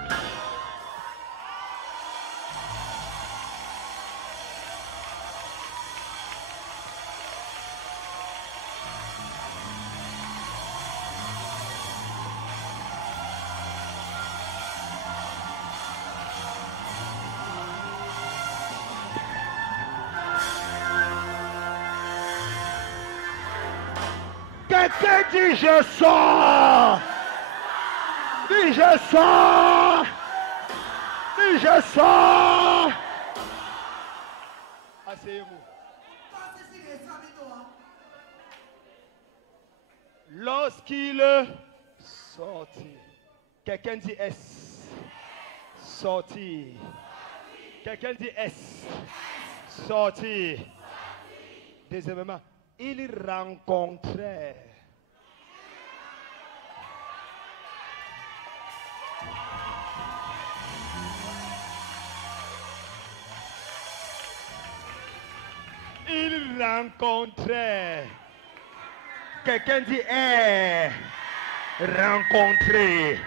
Quelqu'un dit je sors. Dis je sors. Dis je sors. Asseyez-vous. Lorsqu'il sortit. Quelqu'un dit S. Sorti. Quelqu'un dit S. Sorti. Deuxièmement, il rencontrait. Il rencontrait. Quelqu'un dit rencontrer.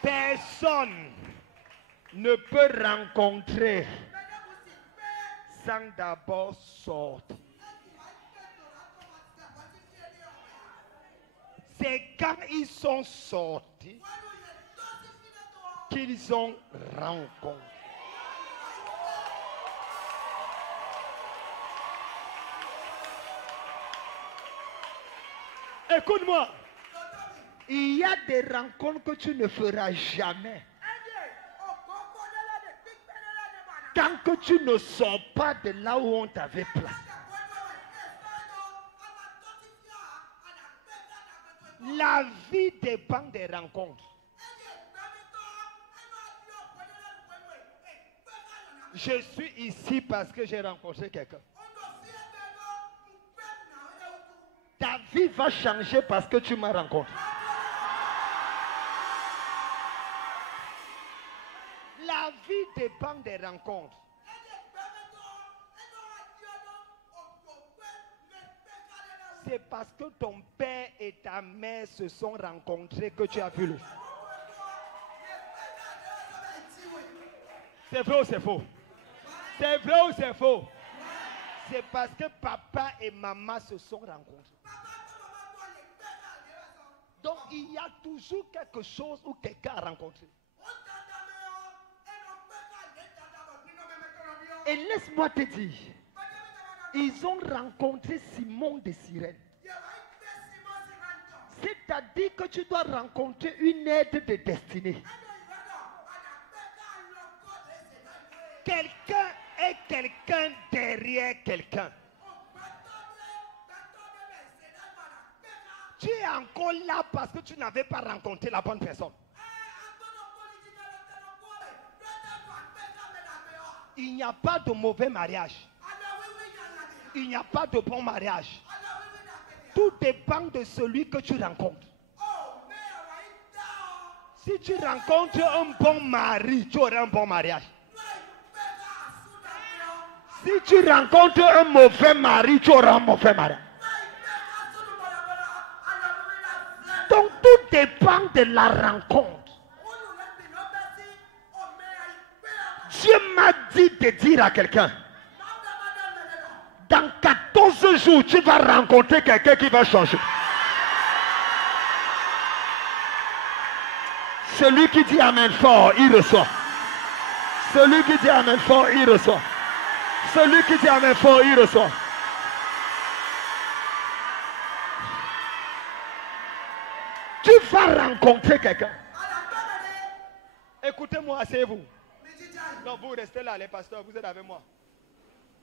Personne ne peut rencontrer sans d'abord sortir. C'est quand ils sont sortis qu'ils ont rencontré. Écoute-moi. Il y a des rencontres que tu ne feras jamais. Tant que tu ne sors pas de là où on t'avait placé. La vie dépend des rencontres. Je suis ici parce que j'ai rencontré quelqu'un. Ta vie va changer parce que tu m'as rencontré. La vie dépend des rencontres. C'est parce que ton père et ta mère se sont rencontrés que tu as vu le. C'est vrai ou c'est faux? C'est vrai ou c'est faux? C'est parce que papa et maman se sont rencontrés. Donc il y a toujours quelque chose où quelqu'un a rencontré. Et laisse-moi te dire, ils ont rencontré Simon de Cyrène. C'est-à-dire que tu dois rencontrer une aide de destinée. Quelqu'un est quelqu'un derrière quelqu'un. Tu es encore là parce que tu n'avais pas rencontré la bonne personne. Il n'y a pas de mauvais mariage. Il n'y a pas de bon mariage. Tout dépend de celui que tu rencontres. Si tu rencontres un bon mari, tu auras un bon mariage. Si tu rencontres un mauvais mari, tu auras un mauvais mariage. Donc tout dépend de la rencontre. Dieu m'a dit de dire à quelqu'un, dans 14 jours, tu vas rencontrer quelqu'un qui va changer. Celui qui dit amen fort, il reçoit. Celui qui dit amen fort, il reçoit. Celui qui dit amen fort, il reçoit. Tu vas rencontrer quelqu'un. Écoutez-moi, asseyez-vous. Non, vous restez là, les pasteurs, vous êtes avec moi.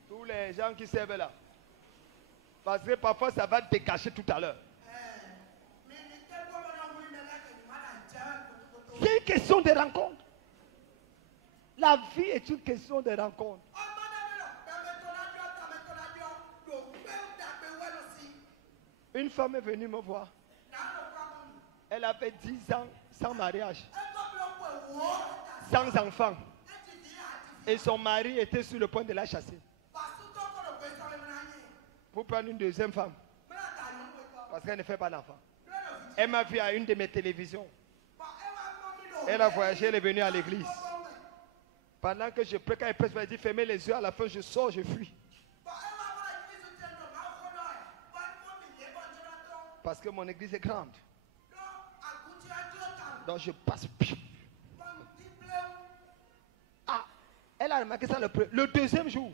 Tous les gens qui servent là. Parce que parfois, ça va te cacher tout à l'heure. C'est une question de rencontre. La vie est une question de rencontre. Une femme est venue me voir. Elle avait 10 ans sans mariage, sans enfant. Et son mari était sur le point de la chasser. Pour prendre une deuxième femme. Parce qu'elle ne fait pas d'enfant. Elle m'a vu à une de mes télévisions. Elle a voyagé, elle est venue à l'église. Pendant que je prie, quand elle m'a dit fermez les yeux, à la fin je sors, je fuis. Parce que mon église est grande. Donc je passe. Ah, elle a remarqué ça le deuxième jour.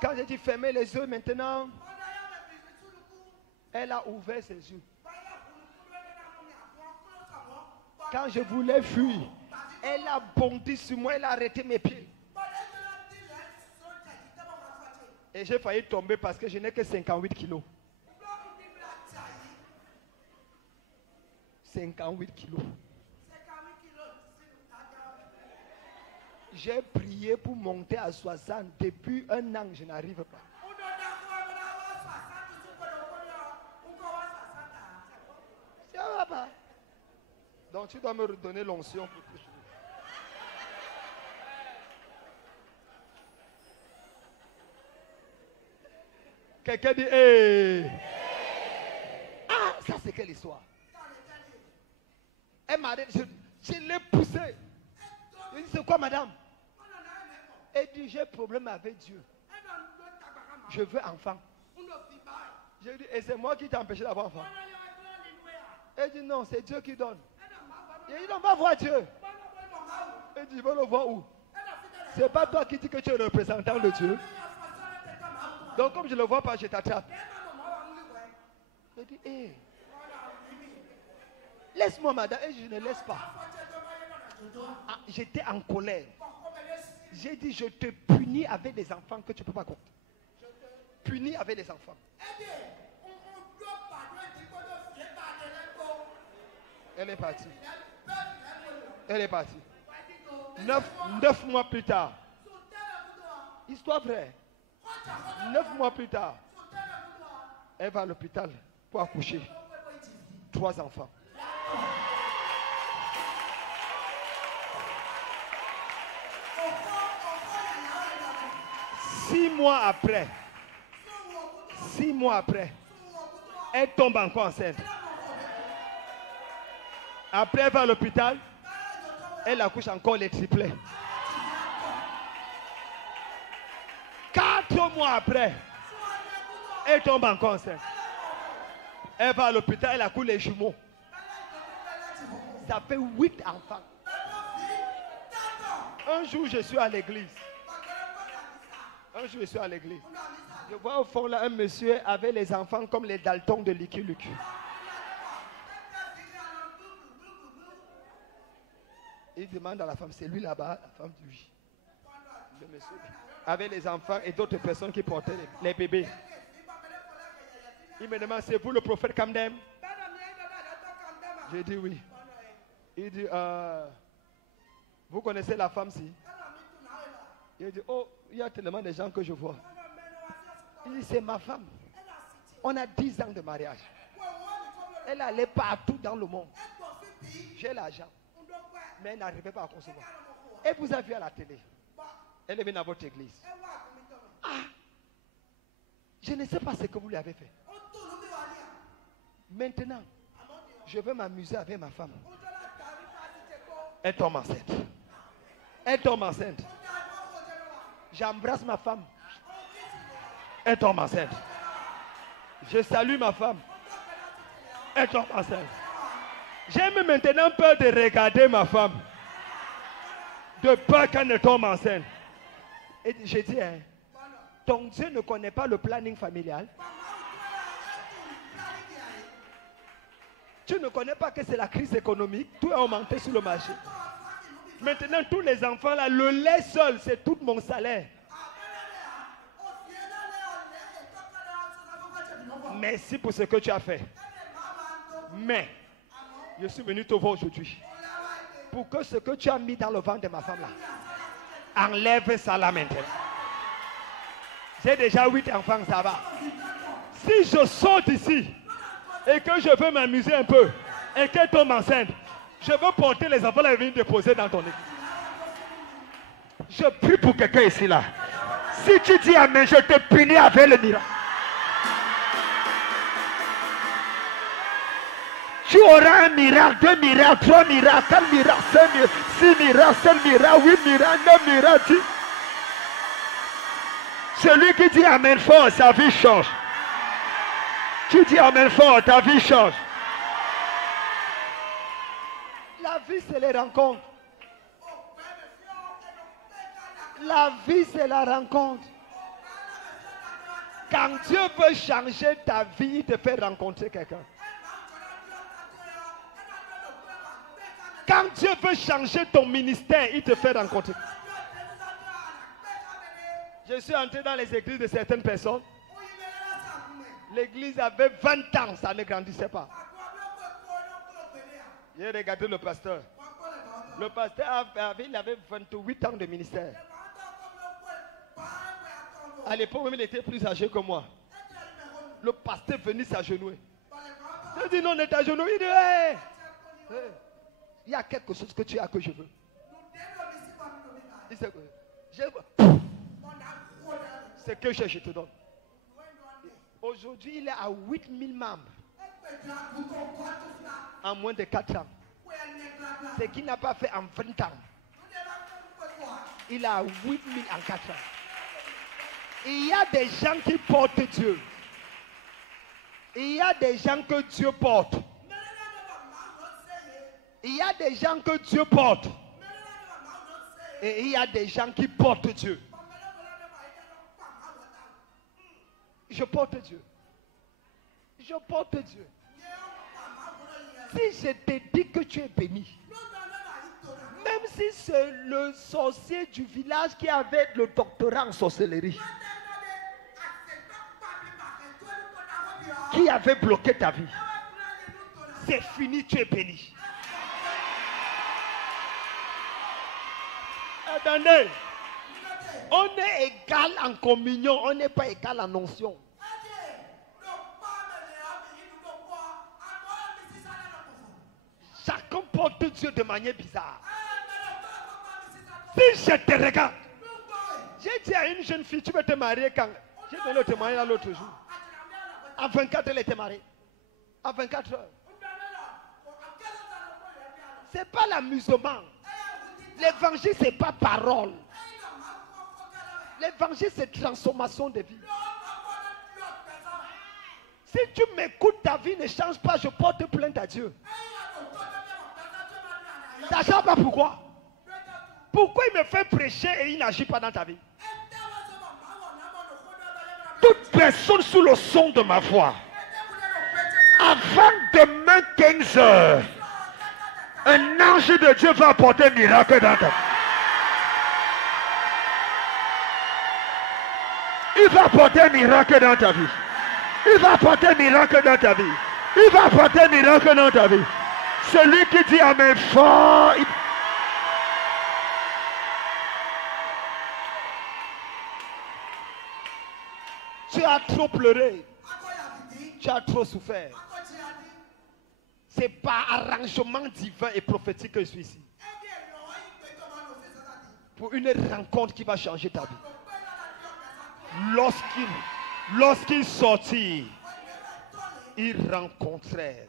Quand j'ai dit fermer les yeux maintenant, elle a ouvert ses yeux. Quand je voulais fuir, elle a bondi sur moi, elle a arrêté mes pieds. Et j'ai failli tomber parce que je n'ai que 58 kilos. 58 kilos. J'ai prié pour monter à 60. Depuis un an, je n'arrive pas. Ça va pas. Donc tu dois me redonner l'onction pour que je... Quelqu'un dit, hey. Ah, ça c'est quelle histoire? Elle m'a dit, je l'ai poussée. Je dit, c'est quoi madame? Elle dit, j'ai problème avec Dieu. Je veux enfant. J'ai dit, et c'est moi qui t'ai empêché d'avoir enfant? Elle dit, non, c'est Dieu qui donne. J'ai dit, non, va voir Dieu. Elle dit, va le voir où? C'est pas toi qui dis que tu es le représentant de Dieu. Donc comme je ne le vois pas, je t'attrape. Elle dit, hé. Laisse-moi madame. Et je ne laisse pas. Ah, j'étais en colère. J'ai dit, je te punis avec des enfants que tu ne peux pas compter. Punis avec des enfants. Elle est partie. Elle est partie. 9 mois plus tard. Histoire vraie. 9 mois plus tard. Elle va à l'hôpital pour accoucher. 3 enfants. Six mois après, elle tombe encore enceinte. Après, elle va à l'hôpital, elle accouche encore les triplets. 4 mois après, elle tombe encore enceinte. Elle va à l'hôpital, elle accouche les jumeaux. Ça fait 8 enfants. Un jour, je suis à l'église. Je vois au fond là un monsieur avec les enfants comme les Daltons de Lucky Luke. Il demande à la femme, c'est lui là-bas? La femme dit oui. Le monsieur avec les enfants et d'autres personnes qui portaient les bébés. Il me demande, c'est vous le prophète Kamdem? J'ai dit oui. Il dit, vous connaissez la femme-ci? Il dit, oh, il y a tellement de gens que je vois. Il dit, c'est ma femme. On a 10 ans de mariage. Elle allait partout dans le monde. J'ai l'argent. Mais elle n'arrivait pas à concevoir. Et vous avez vu à la télé. Elle est venue dans votre église. Ah, je ne sais pas ce que vous lui avez fait. Maintenant, je veux m'amuser avec ma femme. Elle tombe enceinte. Elle tombe enceinte. J'embrasse ma femme. Elle tombe enceinte. Je salue ma femme. Elle tombe enceinte. J'ai maintenant peur de regarder ma femme. De peur qu'elle ne tombe enceinte. Et je dis, hein, ton Dieu ne connaît pas le planning familial. Tu ne connais pas que c'est la crise économique. Tout est augmenté sur le marché. Maintenant, tous les enfants là, le lait seul, c'est tout mon salaire. Merci pour ce que tu as fait. Mais, je suis venu te voir aujourd'hui. Pour que ce que tu as mis dans le ventre de ma femme là, enlève ça là maintenant. J'ai déjà 8 enfants, ça va. Si je sors d'ici et que je veux m'amuser un peu et qu'elle tombe enceinte, je veux porter les enfants et venir déposer dans ton église. Je prie pour quelqu'un ici là. Si tu dis amen, je te punis avec le miracle. Tu auras un miracle, 2 miracles, 3 miracles, 4 miracles, 5 miracles, 6 miracles, 7 miracles, 8 miracles, 9 miracles. Celui qui dit amen fort, sa vie change. Tu dis amen fort, ta vie change. La vie, c'est les rencontres. La vie, c'est la rencontre. Quand Dieu veut changer ta vie, il te fait rencontrer quelqu'un. Quand Dieu veut changer ton ministère, il te fait rencontrer. Je suis entré dans les églises de certaines personnes. L'église avait 20 ans, ça ne grandissait pas. J'ai regardé le pasteur. Le pasteur il avait 28 ans de ministère. À l'époque, il était plus âgé que moi. Le pasteur venait s'agenouiller. Je dis non, on est agenouillé. Il dit, hey, hey, il y a quelque chose que tu as que je veux. Il dit, ce que je te donne. Aujourd'hui, il est à 8000 membres. En moins de 4 ans. Ce qu'il n'a pas fait en 20 ans. Il a 8000 en 4 ans. Il y a des gens qui portent Dieu. Il y a des gens que Dieu porte. Il y a des gens que Dieu porte. Et il y a des gens qui portent Dieu. Je porte Dieu. Je porte Dieu. Si je te dis que tu es béni, même si c'est le sorcier du village qui avait le doctorat en sorcellerie, qui avait bloqué ta vie, c'est fini, tu es béni. Attendez, on est égal en communion, on n'est pas égal en onction. Chacun porte Dieu de manière bizarre. Si je te regarde, j'ai dit à une jeune fille, tu veux te marier quand? J'ai donné le témoignage l'autre jour. À 24 heures, elle était mariée. À 24 heures. Ce n'est pas l'amusement. L'évangile, ce n'est pas parole. L'évangile, c'est transformation de vie. Si tu m'écoutes, ta vie ne change pas, je porte plainte à Dieu. Ça ne change pas pourquoi? Pourquoi il me fait prêcher et il n'agit pas dans ta vie? Toute personne sous le son de ma voix, avant demain 15 heures, un ange de Dieu va apporter un miracle dans ta vie. Il va apporter un miracle dans ta vie. Il va apporter un miracle dans ta vie. Il va apporter un miracle dans ta vie. Celui qui dit amen fort. Tu as trop pleuré. Tu as trop souffert. C'est par arrangement divin et prophétique que je suis ici. Pour une rencontre qui va changer ta vie. Lorsqu'ils sortirent, ils rencontrèrent.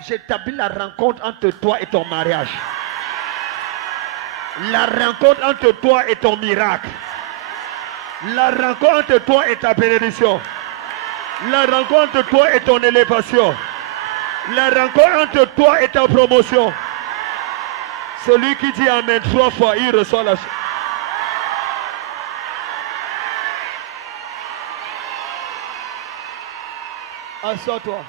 J'établis la rencontre entre toi et ton mariage. La rencontre entre toi et ton miracle. La rencontre entre toi et ta bénédiction. La rencontre entre toi et ton élévation. La rencontre entre toi et ta promotion. Celui qui dit Amen 3 fois, il reçoit la chose. Assois-toi.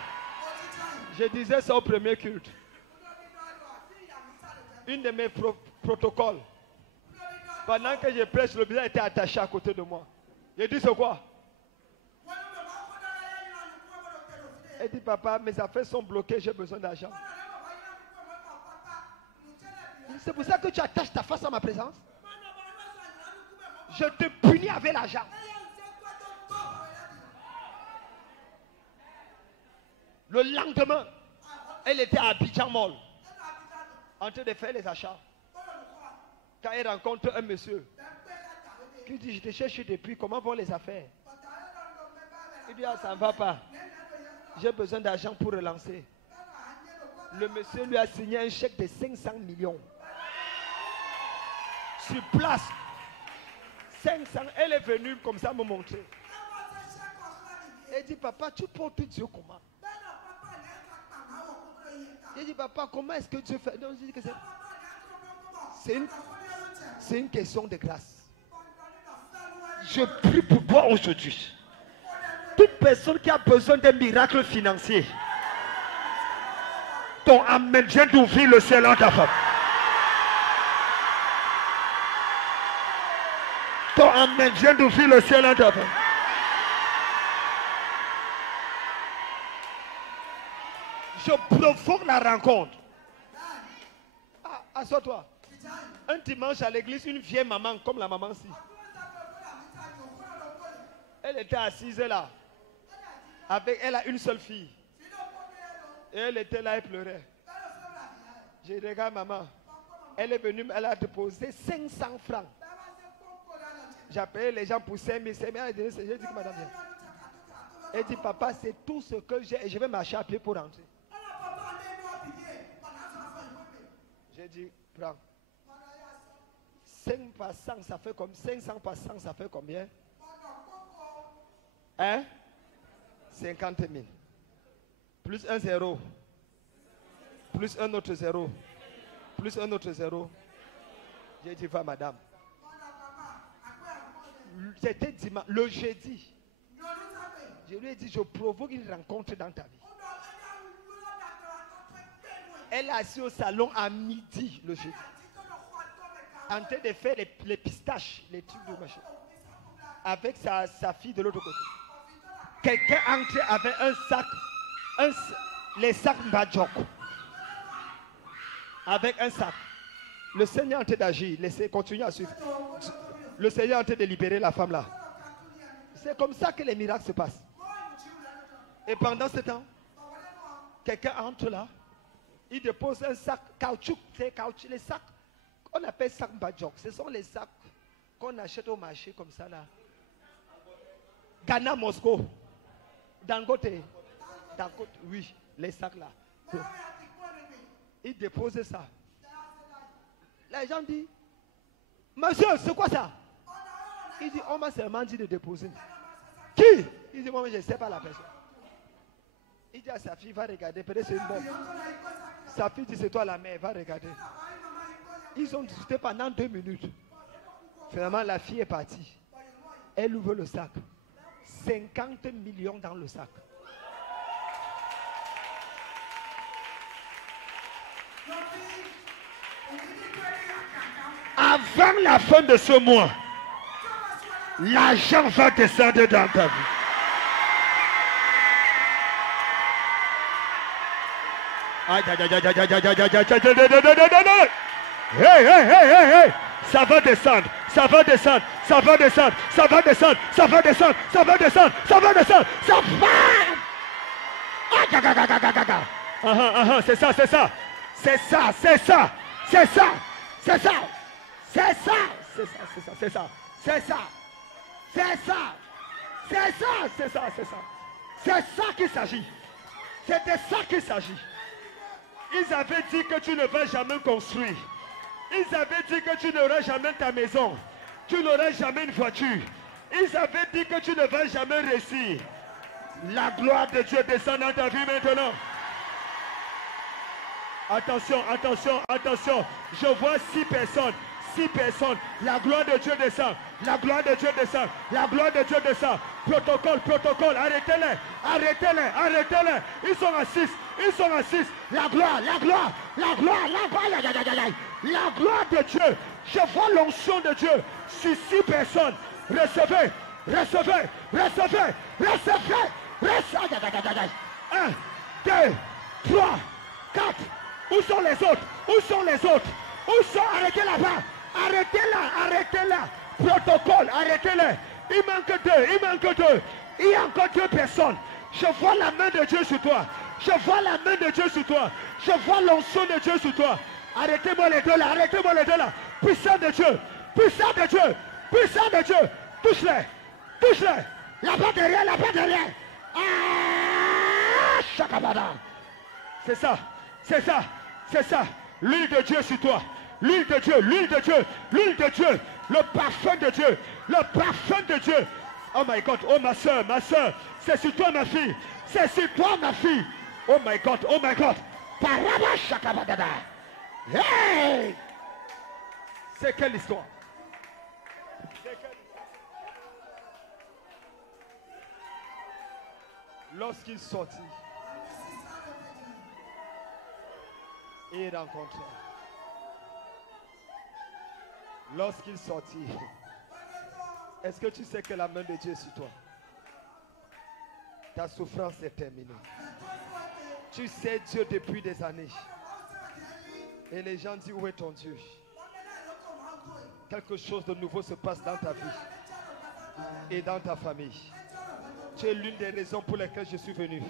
Je disais ça au premier culte. Une de mes protocoles. Pendant que je prêche, le bizarre était attaché à côté de moi. J'ai dit c'est quoi? Elle dit papa, mes affaires sont bloquées, j'ai besoin d'argent. C'est pour ça que tu attaches ta face à ma présence. Je te punis avec l'argent. Le lendemain, elle était à Abidjan Mall, en train de faire les achats. Quand elle rencontre un monsieur qui dit, je te cherche depuis, comment vont les affaires? Il dit, ah, ça ne va pas. J'ai besoin d'argent pour relancer. Le monsieur lui a signé un chèque de 500 millions. Sur place. 500, elle est venue comme ça me montrer. Elle dit, papa, tu portes Dieu comment? J'ai dit, papa, comment est-ce que Dieu fait? Non, je dis que c'est une question de grâce. Je prie pour toi aujourd'hui. Toute personne qui a besoin d'un miracle financier, ton amen vient d'ouvrir le ciel en ta femme. Ton amen vient d'ouvrir le ciel en ta femme. Je provoque la rencontre. Ah, assois-toi. Un dimanche à l'église, une vieille maman comme la maman-ci. Elle était assise là. Elle a une seule fille. Et elle était là, elle pleurait. Je regarde maman. Elle est venue, elle a déposé 500 francs. J'ai appelé les gens pour 5 000. J'ai dit que madame vient. Elle dit papa, c'est tout ce que j'ai et je vais marcher à pied pour rentrer. J'ai dit, prends. 5 par 100, ça fait comme 500 par 100, ça fait combien? Hein? 50 000. Plus un zéro. Plus un autre zéro. Plus un autre zéro. J'ai dit, va madame. C'était dimanche, le jeudi. Je lui ai dit, je provoque une rencontre dans ta vie. Elle est assise au salon à midi le jeudi. En train de faire les pistaches, les trucs de machin. Avec sa fille de l'autre côté. Quelqu'un entré avec un sac, les sacs Mbadjok. Avec un sac. Le Seigneur est en train d'agir. Laissez continuer à suivre. Le Seigneur est en train de libérer la femme là. C'est comme ça que les miracles se passent. Et pendant ce temps, quelqu'un entre là. Il dépose un sac caoutchouc. C'est caoutchouc. Les sacs, on appelle sac Mbadjok. Ce sont les sacs qu'on achète au marché comme ça là. Ghana, Moscou. Dangote, oui, les sacs là. Il dépose ça. Les gens disent, monsieur, c'est quoi ça? Il dit, on m'a seulement dit de déposer. Qui? Il dit, moi, je ne sais pas la personne. Il dit à sa fille, va regarder, peut-être c'est une bombe. Sa fille dit, c'est toi la mère, va regarder. Ils ont discuté pendant 2 minutes. Finalement, la fille est partie. Elle ouvre le sac. 50 millions dans le sac. Avant la fin de ce mois, l'argent va descendre dans ta vie. Hey. Ça va descendre, ça va descendre, ça va descendre, ça va descendre, ça va descendre, ça va descendre, ça va descendre, ça va. C'est ça, c'est ça. C'est ça, c'est ça. C'est ça. C'est ça. C'est ça. C'est ça, c'est ça, c'est ça. C'est ça. C'est ça. C'est ça, c'est ça, c'est ça. C'est ça qu'il s'agit. C'est de ça qu'il s'agit. Ils avaient dit que tu ne vas jamais construire. Ils avaient dit que tu n'auras jamais ta maison. Tu n'auras jamais une voiture. Ils avaient dit que tu ne vas jamais réussir. La gloire de Dieu descend dans ta vie maintenant. Attention, attention, attention. Je vois 6 personnes. 6 personnes. La gloire de Dieu descend. La gloire de Dieu descend. La gloire de Dieu descend. Protocole, protocole. Arrêtez-les. Arrêtez-les. Arrêtez-les. Ils sont à 6. Ils sont à 6. La gloire, la gloire, la gloire, la gloire. La gloire de Dieu. Je vois l'onction de Dieu sur 6 personnes. Recevez, recevez, recevez, recevez, recevez. 1, 2, 3, 4. Où sont les autres? Où sont les autres? Où sont? Arrêtez là-bas. Arrêtez-la, arrêtez-la. Protocole, arrêtez-les. Il manque 2, il manque 2. Il y a encore 2 personnes. Je vois la main de Dieu sur toi. Je vois la main de Dieu sur toi. Je vois l'onction de Dieu sur toi. Arrêtez-moi les deux là, arrêtez-moi les deux là. Puissant de Dieu, puissant de Dieu, puissant de Dieu. Touche-les, touche-les. Là-bas derrière, là-bas derrière. Ah, Chakabada. C'est ça, c'est ça, c'est ça. L'huile de Dieu sur toi. L'huile de Dieu, l'huile de Dieu, l'huile de Dieu. Le parfum de Dieu, le parfum de Dieu. Oh my God, oh ma soeur, c'est sur toi ma fille. C'est sur toi ma fille. Oh my God, oh my God. Paraba Chakabada. Hey! C'est quelle histoire? Lorsqu'il sortit, il rencontrait. Lorsqu'il sortit, est-ce que tu sais que la main de Dieu est sur toi? Ta souffrance est terminée. Tu sais Dieu depuis des années. Et les gens disent, où est ton Dieu? Quelque chose de nouveau se passe dans ta vie et dans ta famille. Tu es l'une des raisons pour lesquelles je suis venu.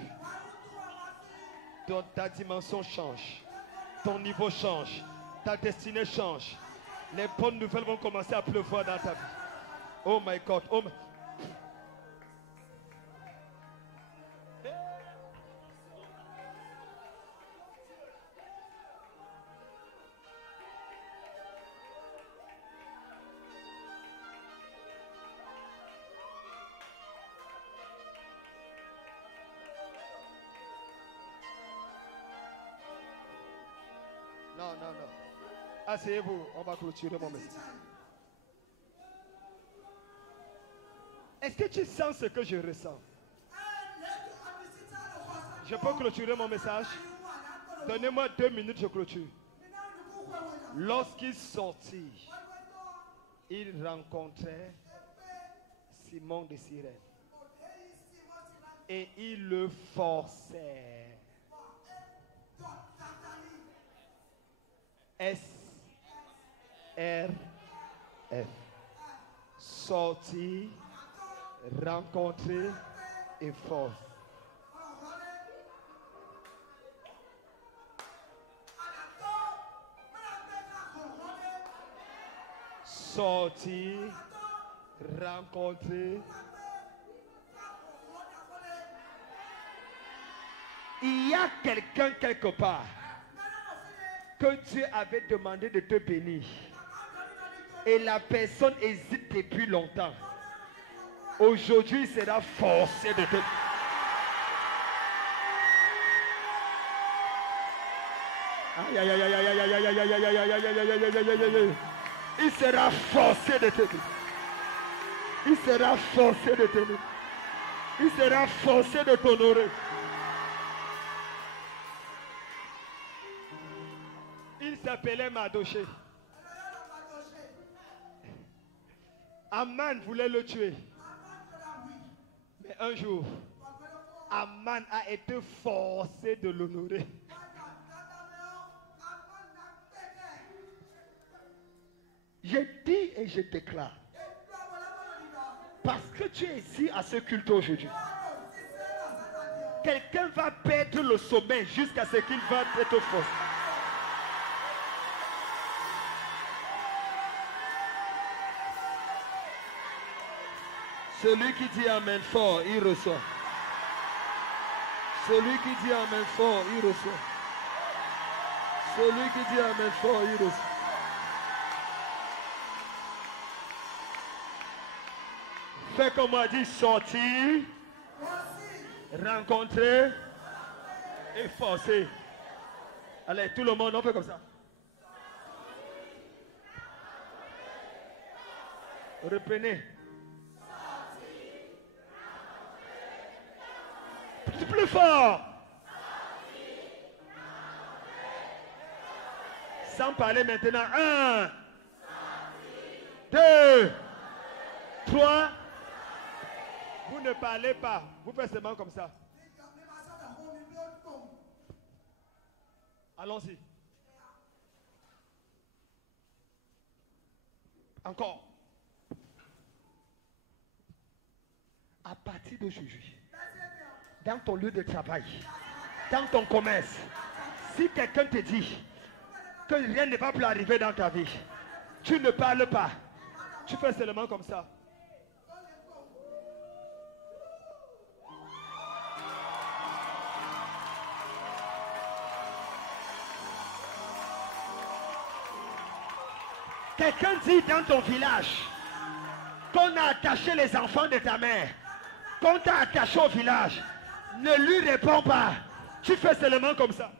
Ta dimension change. Ton niveau change. Ta destinée change. Les bonnes nouvelles vont commencer à pleuvoir dans ta vie. Oh my God. Oh my... Non, non, non. Asseyez-vous, on va clôturer mon message. Est-ce que tu sens ce que je ressens? Je peux clôturer mon message? Donnez-moi 2 minutes, je clôture. Lorsqu'il sortit, il rencontrait Simon de Cyrène. Et il le forçait. S-R-F. Sortir, rencontrer et force. Sortir, rencontrer. Il y a quelqu'un quelque part que Dieu avait demandé de te bénir. Et la personne hésite depuis longtemps. Aujourd'hui, il sera forcé de te... Aïe, aïe, aïe, aïe, aïe, aïe, aïe, aïe, aïe, aïe, aïe, aïe, aïe, aïe. Il sera forcé de te... Il sera forcé de te... Il sera forcé de t'honorer. Il s'appelait Mardochée. Aman voulait le tuer. Mais un jour, Aman a été forcé de l'honorer. Je dis et je déclare. Parce que tu es ici à ce culte aujourd'hui. Quelqu'un va perdre le sommeil jusqu'à ce qu'il va être fort. Celui qui dit Amen fort, il reçoit. Celui qui dit Amen fort, il reçoit. Celui qui dit Amen fort, il reçoit. Fais comme moi, dit sortir, rencontrer et forcer. Allez, tout le monde, on fait comme ça. Reprenez. Plus fort. Sans parler maintenant. 1, 2, 3. Vous ne parlez pas. Vous faites seulement comme ça. Allons-y. Encore. À partir d'aujourd'hui, dans ton lieu de travail, dans ton commerce, si quelqu'un te dit que rien ne va plus arriver dans ta vie, tu ne parles pas. Tu fais seulement comme ça. Quelqu'un dit dans ton village qu'on a attaché les enfants de ta mère, qu'on t'a attaché au village, ne lui réponds pas. Tu fais seulement comme ça.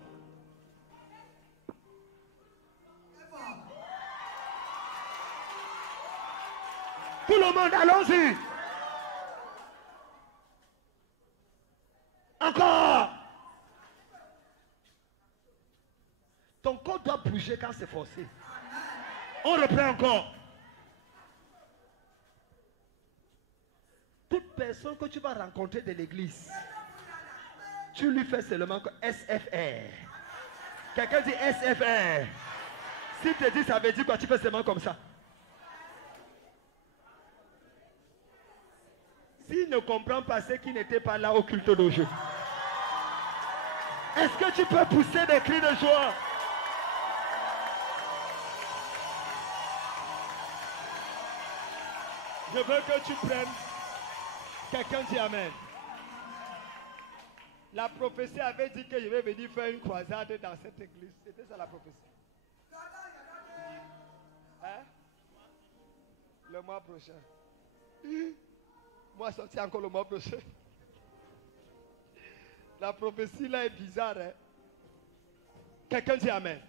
Tout le monde, allons-y. Encore. Ton corps doit bouger quand c'est forcé. On reprend encore. Toute personne que tu vas rencontrer de l'église, tu lui fais seulement SFR. Quelqu'un dit SFR. S'il te dit ça veut dire quoi, tu fais seulement comme ça. S'il ne comprend pas ce qui n'était pas là au culte d'aujourd'hui, est-ce que tu peux pousser des cris de joie? Je veux que tu prennes. Quelqu'un dit Amen. La prophétie avait dit que je vais venir faire une croisade dans cette église. C'était ça la prophétie. Hein? Le mois prochain. Moi, sorti encore le mois prochain. La prophétie là est bizarre. Hein? Quelqu'un dit Amen.